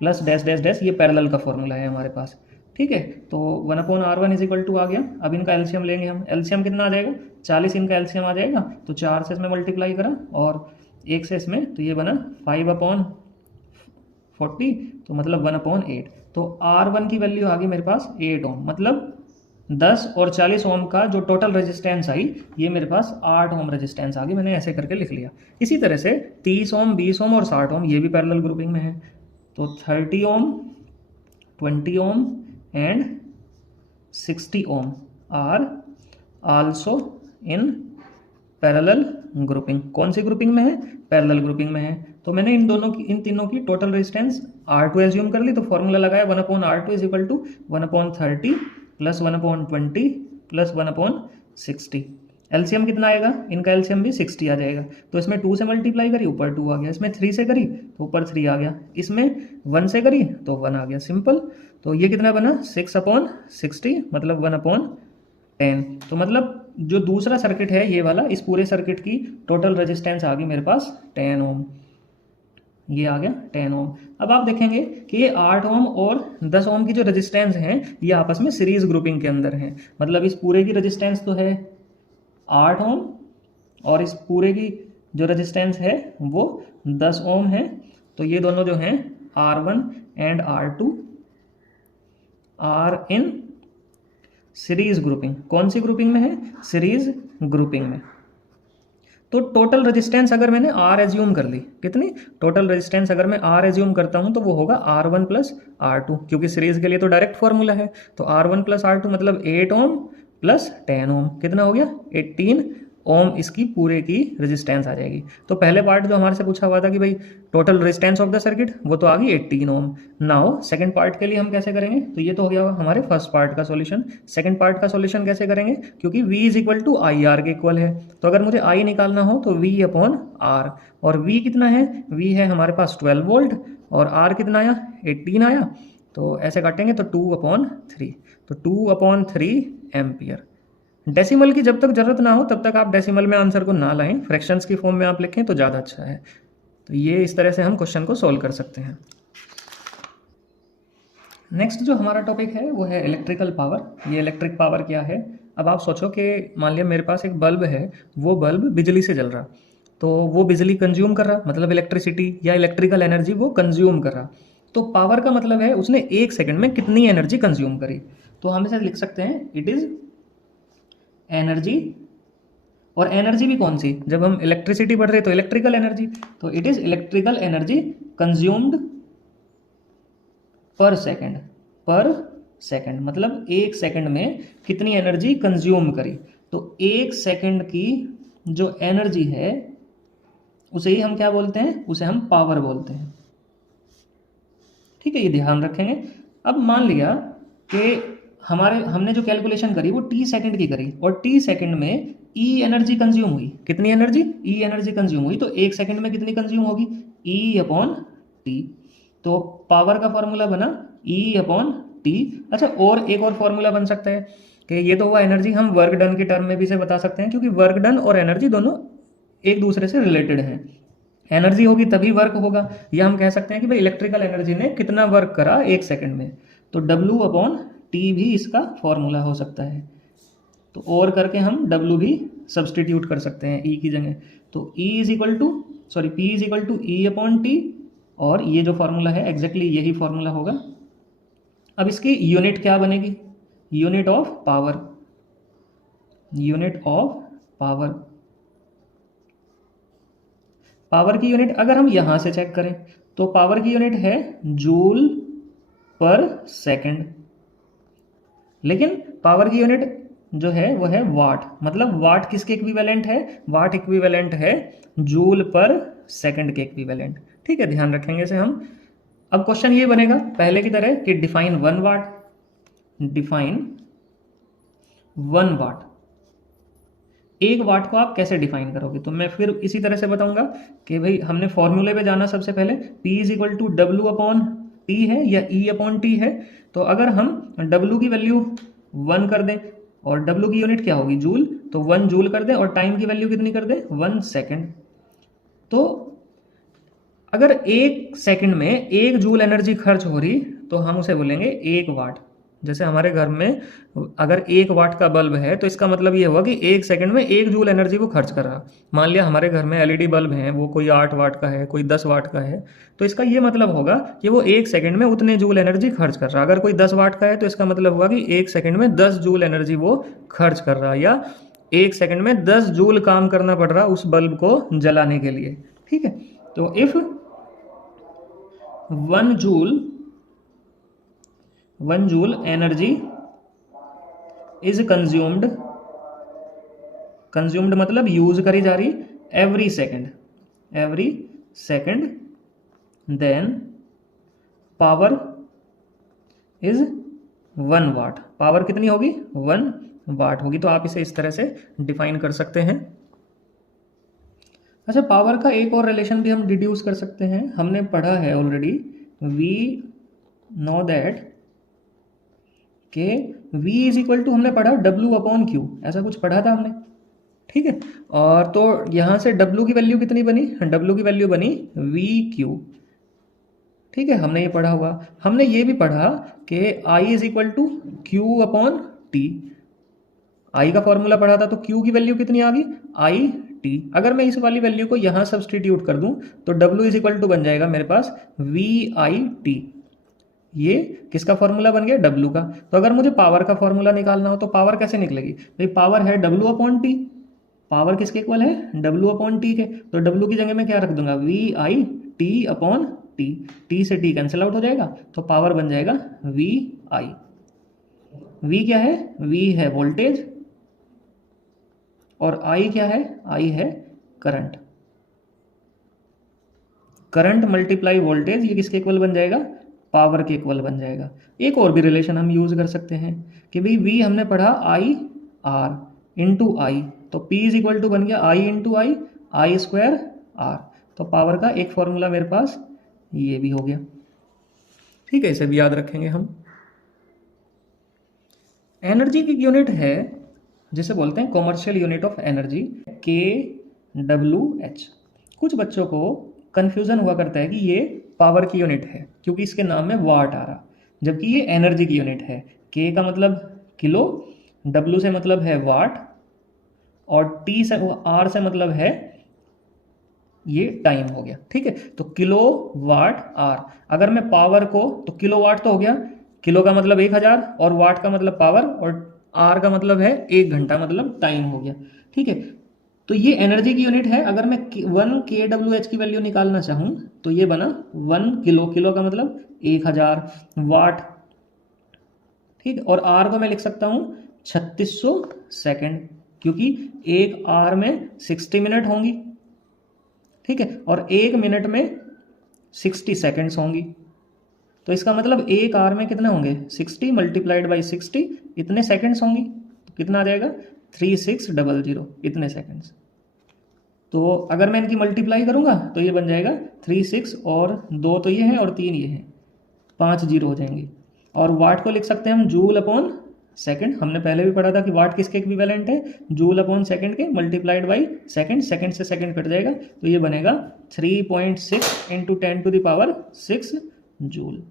plus dash dash dash, ये पैरेलल का फॉर्मूला है हमारे पास। ठीक है, तो 1/R1 इज इक्वल टू आ गया। अब इनका एलसीएम लेंगे हम, एलसीएम कितना आ जाएगा? 40 इनका एलसीएम आ जाएगा, तो 4 से इसमें मल्टीप्लाई करा और 1 से इसमें, तो ये बना 5/40, तो मतलब 1/8। तो R1 की वैल्यू आ गई मेरे पास 8 ओम, मतलब 10 और 40 ओम का जो टोटल रेजिस्टेंस आई ये मेरे पास 8 ओम रेजिस्टेंस आ गई। मैंने ऐसे करके लिख लिया। इसी तरह से 30 ओम, 20 ओम और 60 ओम ये भी पैरेलल ग्रुपिंग में है, तो 30 ohm, 20 ohm and 60 ohm are also in parallel grouping. कौन सी ग्रुपिंग में है? पैरेलल ग्रुपिंग में है। तो मैंने इन तीनों की टोटल रेजिस्टेंस R2 एज्यूम कर ली, तो फॉर्मूला लगाया 1/R2 is equal to 1/30 + 1/20 + 1/60। LCM कितना आएगा? इनका एलसीएम भी 60 आ जाएगा, तो इसमें 2 से मल्टीप्लाई करी, ऊपर 2 आ गया, इसमें 3 से करी तो ऊपर 3 आ गया, इसमें 1 से करी तो 1 आ गया, सिंपल। तो ये कितना बना? 6/60 मतलब 1/10। तो मतलब जो दूसरा सर्किट है ये वाला, इस पूरे सर्किट की टोटल रेजिस्टेंस आ गई मेरे पास 10 ओम, ये आ गया 10 ओम। अब आप देखेंगे कि ये 8 ओम और 10 ओम की जो रेजिस्टेंस हैं ये आपस में सीरीज ग्रुपिंग के अंदर हैं। मतलब इस पूरे की रेजिस्टेंस तो है 8 ओम, और इस पूरे की जो रेजिस्टेंस है वो 10 ओम है। तो ये दोनों जो हैं R1 and R2 are in series grouping. कौन सी ग्रुपिंग में है? सीरीज ग्रुपिंग में। तो टोटल रेजिस्टेंस अगर मैंने R एज्यूम कर ली, कितनी टोटल रेजिस्टेंस अगर मैं R एज्यूम करता हूं तो वो होगा R1 + R2, क्योंकि सीरीज के लिए तो डायरेक्ट फॉर्मूला है। तो R1 + R2 मतलब 8 ओम + 10 ओम, कितना हो गया? 18 ओम इसकी पूरे की रेजिस्टेंस आ जाएगी। तो पहले पार्ट जो हमारे से पूछा हुआ था कि भाई total resistance of the circuit, वो तो आ गई 18 ओम। नाउ सेकंड पार्ट के लिए हम कैसे करेंगे? तो ये तो हो गया हमारे फर्स्ट पार्ट का सॉल्यूशन। सेकंड पार्ट का सॉल्यूशन कैसे करेंगे? क्योंकि V is equal to IR के इक्वल है, तो अगर मुझे I निकालना हो तो V/R, और V कितना है? V है हमारे पास 12 वोल्ट, और R कितना आया? 18 आया। तो ऐसे काटेंगे तो 2/3, तो 2/3 एम्पियर। डेसिमल की जब तक जरूरत ना हो तब तक आप डेसिमल में आंसर को ना लाएं, फ्रैक्शंस की फॉर्म में आप लिखें तो ज़्यादा अच्छा है। तो ये इस तरह से हम क्वेश्चन को सॉल्व कर सकते हैं। नेक्स्ट जो हमारा टॉपिक है वो है इलेक्ट्रिकल पावर। ये इलेक्ट्रिक पावर क्या है? अब आप सोचो कि मान लिया मेरे पास एक बल्ब है, वो बल्ब बिजली से जल रहा, तो वो बिजली कंज्यूम कर रहा, मतलब इलेक्ट्रिसिटी या इलेक्ट्रिकल एनर्जी वो कंज्यूम कर रहा। तो पावर का मतलब है उसने 1 सेकंड में कितनी एनर्जी कंज्यूम करी। तो हम इसे लिख सकते हैं इट इज़ एनर्जी, और एनर्जी भी कौन सी? जब हम इलेक्ट्रिसिटी पढ़ रहे तो इलेक्ट्रिकल एनर्जी, तो it is electrical energy consumed पर सेकंड, मतलब 1 सेकंड में कितनी एनर्जी कंज्यूम करी। तो 1 सेकंड की जो एनर्जी है उसे ही हम क्या बोलते हैं? उसे हम पावर बोलते हैं। ठीक है, ये ध्यान रखेंगे। अब मान लिया कि हमने जो कैलकुलेशन करी वो टी सेकंड की करी, और टी सेकंड में ई एनर्जी कंज्यूम हुई। कितनी एनर्जी? ई एनर्जी कंज्यूम हुई। तो एक सेकंड में कितनी कंज्यूम होगी? ई अपॉन टी। तो पावर का फॉर्मूला बना ई अपॉन टी। अच्छा, और एक और फॉर्मूला बन सकता है कि ये तो हुआ एनर्जी, हम वर्क डन के टर्म में भी इसे बता सकते हैं, क्योंकि वर्क डन और एनर्जी दोनों एक दूसरे से रिलेटेड हैं। एनर्जी होगी तभी वर्क होगा, या हम कह सकते हैं कि भाई इलेक्ट्रिकल एनर्जी ने कितना वर्क करा एक सेकंड में, तो W अपॉन टी भी इसका फॉर्मूला हो सकता है। तो और करके हम W भी सब्सटीट्यूट कर सकते हैं E की जगह। तो P is equal to E upon T, और ये जो फॉर्मूला है एग्जैक्टली यही फॉर्मूला होगा। अब इसकी यूनिट क्या बनेगी? Unit of power. Unit of power, power की यूनिट अगर हम यहां से चेक करें तो पावर की यूनिट है जूल पर सेकंड, लेकिन पावर की यूनिट जो है वो है वाट। मतलब वाट किसके इक्विवेलेंट है? वाट इक्विवेलेंट है जूल पर सेकंड के इक्विवेलेंट। ठीक है, ध्यान रखेंगे इसे हम। अब क्वेश्चन ये बनेगा पहले की तरह कि डिफाइन 1 वाट। डिफाइन 1 वाट, 1 वाट को आप कैसे डिफाइन करोगे? तो मैं फिर इसी तरह से बताऊंगा कि भाई हमने फॉर्मूले पे जाना। सबसे पहले P is equal to W upon T है या E अपॉन टी है। तो अगर हम W की वैल्यू 1 कर दें, और W की यूनिट क्या होगी? जूल, तो 1 जूल कर दें, और टाइम की वैल्यू कितनी कर दें? 1 सेकेंड। तो अगर 1 सेकंड में 1 जूल एनर्जी खर्च हो रही तो हम उसे बोलेंगे 1 वाट। जैसे हमारे घर में अगर 1 वाट का बल्ब है तो इसका मतलब ये हुआ कि 1 सेकंड में 1 जूल एनर्जी वो खर्च कर रहा। मान लिया हमारे घर में एलईडी बल्ब है, वो कोई 8 वाट का है, कोई 10 वाट का है, तो इसका ये मतलब होगा कि वो 1 सेकंड में उतने जूल एनर्जी खर्च कर रहा। अगर कोई 10 वाट का है तो इसका मतलब होगा कि 1 सेकंड में 10 जूल एनर्जी वो खर्च कर रहा, या 1 सेकंड में 10 जूल काम करना पड़ रहा उस बल्ब को जलाने के लिए। ठीक है, तो if 1 joule energy is consumed मतलब यूज करी जा रही every second, then power is 1 watt. Power कितनी होगी? 1 वाट होगी। तो आप इसे इस तरह से डिफाइन कर सकते हैं। अच्छा, पावर का एक और रिलेशन भी हम डिड्यूस कर सकते हैं, हमने पढ़ा है ऑलरेडी। वी नो दैट के V इज इक्वल टू, हमने पढ़ा W अपॉन Q, ऐसा कुछ पढ़ा था हमने। ठीक है, और तो यहाँ से W की वैल्यू कितनी बनी? W की वैल्यू बनी VQ। ठीक है, हमने ये पढ़ा हुआ। हमने ये भी पढ़ा कि I is equal to Q upon T। I का फॉर्मूला पढ़ा था, तो Q की वैल्यू कितनी आ गई? IT। अगर मैं इस वाली वैल्यू को यहाँ सब्सटीट्यूट कर दूं तो W इज इक्वल टू बन जाएगा मेरे पास VIT। ये किसका फॉर्मूला बन गया? W का। तो अगर मुझे पावर का फॉर्मूला निकालना हो तो पावर कैसे निकलेगी? भाई पावर है W अपॉन टी। पावर किसके इक्वल है? W अपॉन टी के। तो W की जगह में क्या रख दूंगा? VIT upon T. टी से टी कैंसिल आउट हो जाएगा, तो पावर बन जाएगा VI। V क्या है? V है वोल्टेज, और I क्या है? I है करंट। करंट मल्टीप्लाई वोल्टेज, ये किसके इक्वल बन जाएगा? पावर के इक्वल बन जाएगा। एक और भी रिलेशन हम यूज कर सकते हैं कि भाई V हमने पढ़ा IR इंटू आई, तो P इज इक्वल टू बन गया I into I square R। तो पावर का एक फॉर्मूला मेरे पास ये भी हो गया। ठीक है, इसे भी याद रखेंगे हम। एनर्जी की यूनिट है जिसे बोलते हैं commercial unit of energy, kWh। कुछ बच्चों को कंफ्यूजन हुआ करता है कि ये पावर की यूनिट है क्योंकि इसके नाम में वाट आ रहा, जबकि ये एनर्जी की यूनिट है। K का मतलब किलो, W से मतलब है वाट, और T से R से मतलब है ये टाइम हो गया। ठीक है, तो किलो वाट आर। अगर मैं पावर को, तो किलो वाट तो हो गया, किलो का मतलब 1000, और वाट का मतलब पावर, और आर का मतलब है 1 घंटा, मतलब टाइम हो गया। ठीक है, तो ये एनर्जी की यूनिट है। अगर मैं 1 kWh की वैल्यू निकालना चाहूँ तो ये बना 1 किलो, किलो का मतलब 1000 वाट। ठीक, और आर को मैं लिख सकता हूँ 3600 सेकेंड, क्योंकि एक आर में 60 मिनट होंगी। ठीक है, और 1 मिनट में 60 सेकेंड्स होंगी। तो इसका मतलब एक आवर में कितने होंगे, 60 मल्टीप्लाइड बाई 60, इतने सेकंड्स होंगी। तो कितना आ जाएगा, 3600 इतने सेकंड्स। तो अगर मैं इनकी मल्टीप्लाई करूँगा तो ये बन जाएगा 36 और 2 तो ये हैं और 3 ये हैं, 5 जीरो हो जाएंगे। और वाट को लिख सकते हैं हम जूल अपॉन सेकंड। हमने पहले भी पढ़ा था कि वाट किसके इक्विवेलेंट है, जूल अपॉन सेकंड के मल्टीप्लाइड बाई सेकंड, सेकंड से सेकंड कट जाएगा तो ये बनेगा 3.6 इंटू 10⁶ जूल।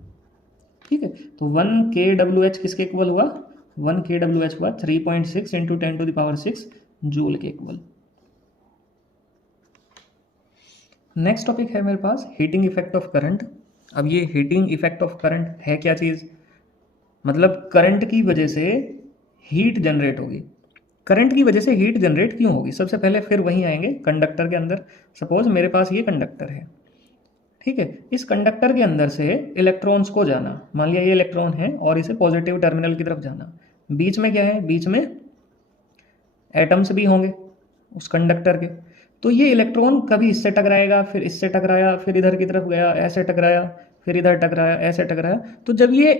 ठीक है, तो 1 kWh किसके इक्वल हुआ, 1 kWh हुआ 3.6 इंटू 10⁶ जूल के इक्वल। नेक्स्ट टॉपिक है मेरे पास हीटिंग इफेक्ट ऑफ करंट। अब ये हीटिंग इफेक्ट ऑफ करंट है क्या चीज़, मतलब करंट की वजह से हीट जनरेट होगी। करंट की वजह से हीट जनरेट क्यों होगी, सबसे पहले फिर वहीं आएंगे कंडक्टर के अंदर। सपोज मेरे पास ये कंडक्टर है, ठीक है, इस कंडक्टर के अंदर से इलेक्ट्रॉन्स को जाना, मान लिया ये इलेक्ट्रॉन है और इसे पॉजिटिव टर्मिनल की तरफ जाना। बीच में क्या है, बीच में एटम्स भी होंगे उस कंडक्टर के। तो ये इलेक्ट्रॉन कभी इससे टकराएगा, फिर इससे टकराया, फिर इधर की तरफ गया, ऐसे टकराया, फिर इधर टकराया, ऐसे टकराया। तो जब ये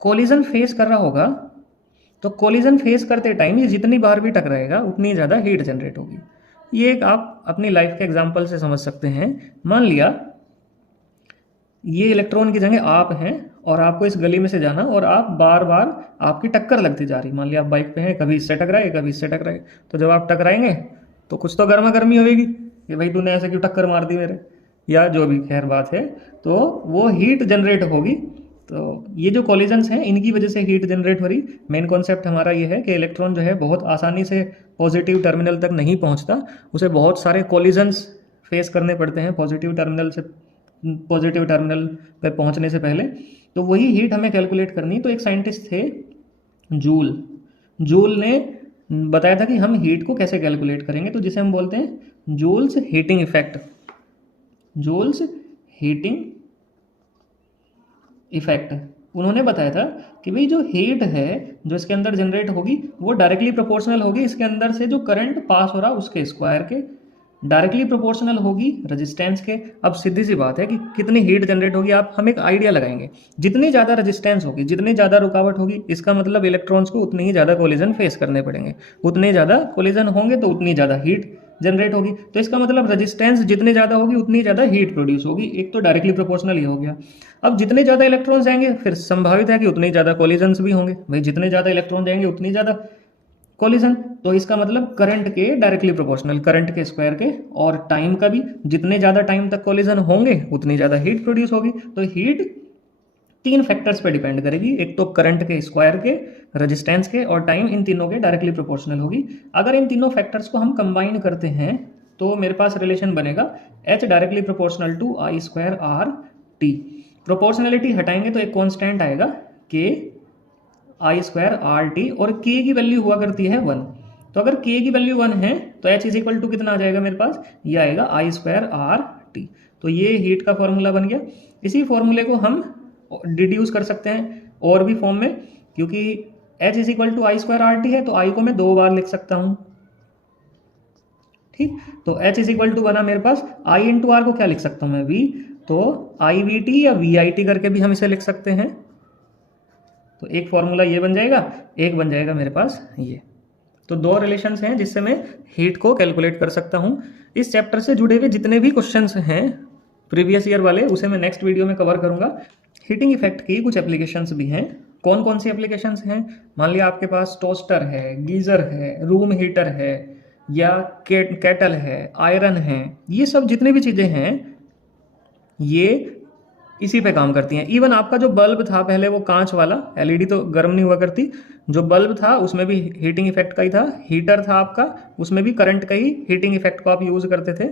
कोलिजन फेस कर रहा होगा तो कोलिजन फेस करते टाइम ये जितनी बार भी टकराएगा उतनी ज़्यादा हीट जनरेट होगी। ये एक आप अपनी लाइफ के एग्जांपल से समझ सकते हैं। मान लिया ये इलेक्ट्रॉन की जगह आप हैं और आपको इस गली में से जाना और आप बार बार आपकी टक्कर लगती जा रही। मान लिया आप बाइक पे हैं, कभी इससे टकराए कभी इससे टकराए, तो जब आप टकराएंगे तो कुछ तो गर्मा गर्मी होगी कि भाई तूने ऐसे क्यों टक्कर मार दी मेरे, या जो भी खैर बात है, तो वो हीट जनरेट होगी। तो ये जो कॉलिजन्स हैं इनकी वजह से हीट जनरेट हो रही। मेन कॉन्सेप्ट हमारा ये है कि इलेक्ट्रॉन जो है बहुत आसानी से पॉजिटिव टर्मिनल तक नहीं पहुंचता, उसे बहुत सारे कॉलिजन्स फेस करने पड़ते हैं पॉजिटिव टर्मिनल पर पहुंचने से पहले। तो वही हीट हमें कैलकुलेट करनी। तो एक साइंटिस्ट थे जूल ने बताया था कि हम हीट को कैसे कैलकुलेट करेंगे, तो जिसे हम बोलते हैं Joule's heating effect. Joule's heating effect उन्होंने बताया था कि भाई जो हीट है जो इसके अंदर जनरेट होगी वो डायरेक्टली प्रोपोर्शनल होगी इसके अंदर से जो करंट पास हो रहा है उसके स्क्वायर के, डायरेक्टली प्रोपोर्शनल होगी रेजिस्टेंस के। अब सीधी सी बात है कि कितनी हीट जनरेट होगी, हम एक आइडिया लगाएंगे। जितनी ज़्यादा रेजिस्टेंस होगी, जितनी ज़्यादा रुकावट होगी, इसका मतलब इलेक्ट्रॉन्स को उतनी ही ज़्यादा कोलिजन फेस करने पड़ेंगे। उतने ज़्यादा कोलिजन होंगे तो उतनी ज़्यादा हीट जनरेट होगी। तो इसका मतलब रेजिस्टेंस जितनी ज़्यादा होगी उतनी ज़्यादा हीट प्रोड्यूस होगी। एक तो डायरेक्टली प्रोपोर्शनल ही हो गया। अब जितने ज़्यादा इलेक्ट्रॉन्स जाएंगे फिर संभावित है कि उतने ज़्यादा कोलिजन्स भी होंगे। भाई जितने ज़्यादा इलेक्ट्रॉन जाएंगे उतनी ज़्यादा कोलिजन, तो इसका मतलब करंट के डायरेक्टली प्रोपोर्शनल, करंट के स्क्वायर के, और टाइम का भी, जितने ज़्यादा टाइम तक कोलिजन होंगे उतनी ज़्यादा हीट प्रोड्यूस होगी। तो हीट 3 फैक्टर्स पे डिपेंड करेगी, एक तो करंट के स्क्वायर के, रेजिस्टेंस के और टाइम, इन तीनों के डायरेक्टली प्रोपोर्शनल होगी। अगर इन तीनों फैक्टर्स को हम कंबाइन करते हैं तो मेरे पास रिलेशन बनेगा H directly proportional to I² RT। Proportionality हटाएंगे तो एक कॉन्स्टेंट आएगा K I² RT, और K की वैल्यू हुआ करती है 1। तो अगर K की वैल्यू 1 है तो H इज इक्वल टू कितना आ जाएगा मेरे पास, ये आएगा I² RT। तो ये हीट का फॉर्मूला बन गया। इसी फॉर्मूले को हम डिड्यूस कर सकते हैं और भी फॉर्म में, क्योंकि H is equal to I² RT है तो I को मैं 2 बार लिख सकता हूं। ठीक, तो H इज इक्वल टू बना मेरे पास, I इंटू R को क्या लिख सकता हूं मैं, V, तो IVT या VIT करके भी हम इसे लिख सकते हैं। तो एक फॉर्मूला ये बन जाएगा, एक बन जाएगा मेरे पास ये। तो 2 रिलेशंस हैं जिससे मैं हीट को कैलकुलेट कर सकता हूं। इस चैप्टर से जुड़े हुए जितने भी क्वेश्चंस हैं प्रीवियस ईयर वाले, उसे मैं नेक्स्ट वीडियो में कवर करूंगा। हीटिंग इफेक्ट की कुछ एप्लीकेशंस भी हैं। कौन कौन सी एप्लीकेशंस हैं, मान लिया आपके पास टोस्टर है, गीजर है, रूम हीटर है, या केटल है, आयरन है, ये सब जितनी भी चीज़ें हैं ये इसी पे काम करती हैं। इवन आपका जो बल्ब था पहले वो कांच वाला, LED तो गर्म नहीं हुआ करती, जो बल्ब था उसमें भी हीटिंग इफेक्ट का ही था। हीटर था आपका, उसमें भी करंट का ही हीटिंग इफेक्ट को आप यूज़ करते थे।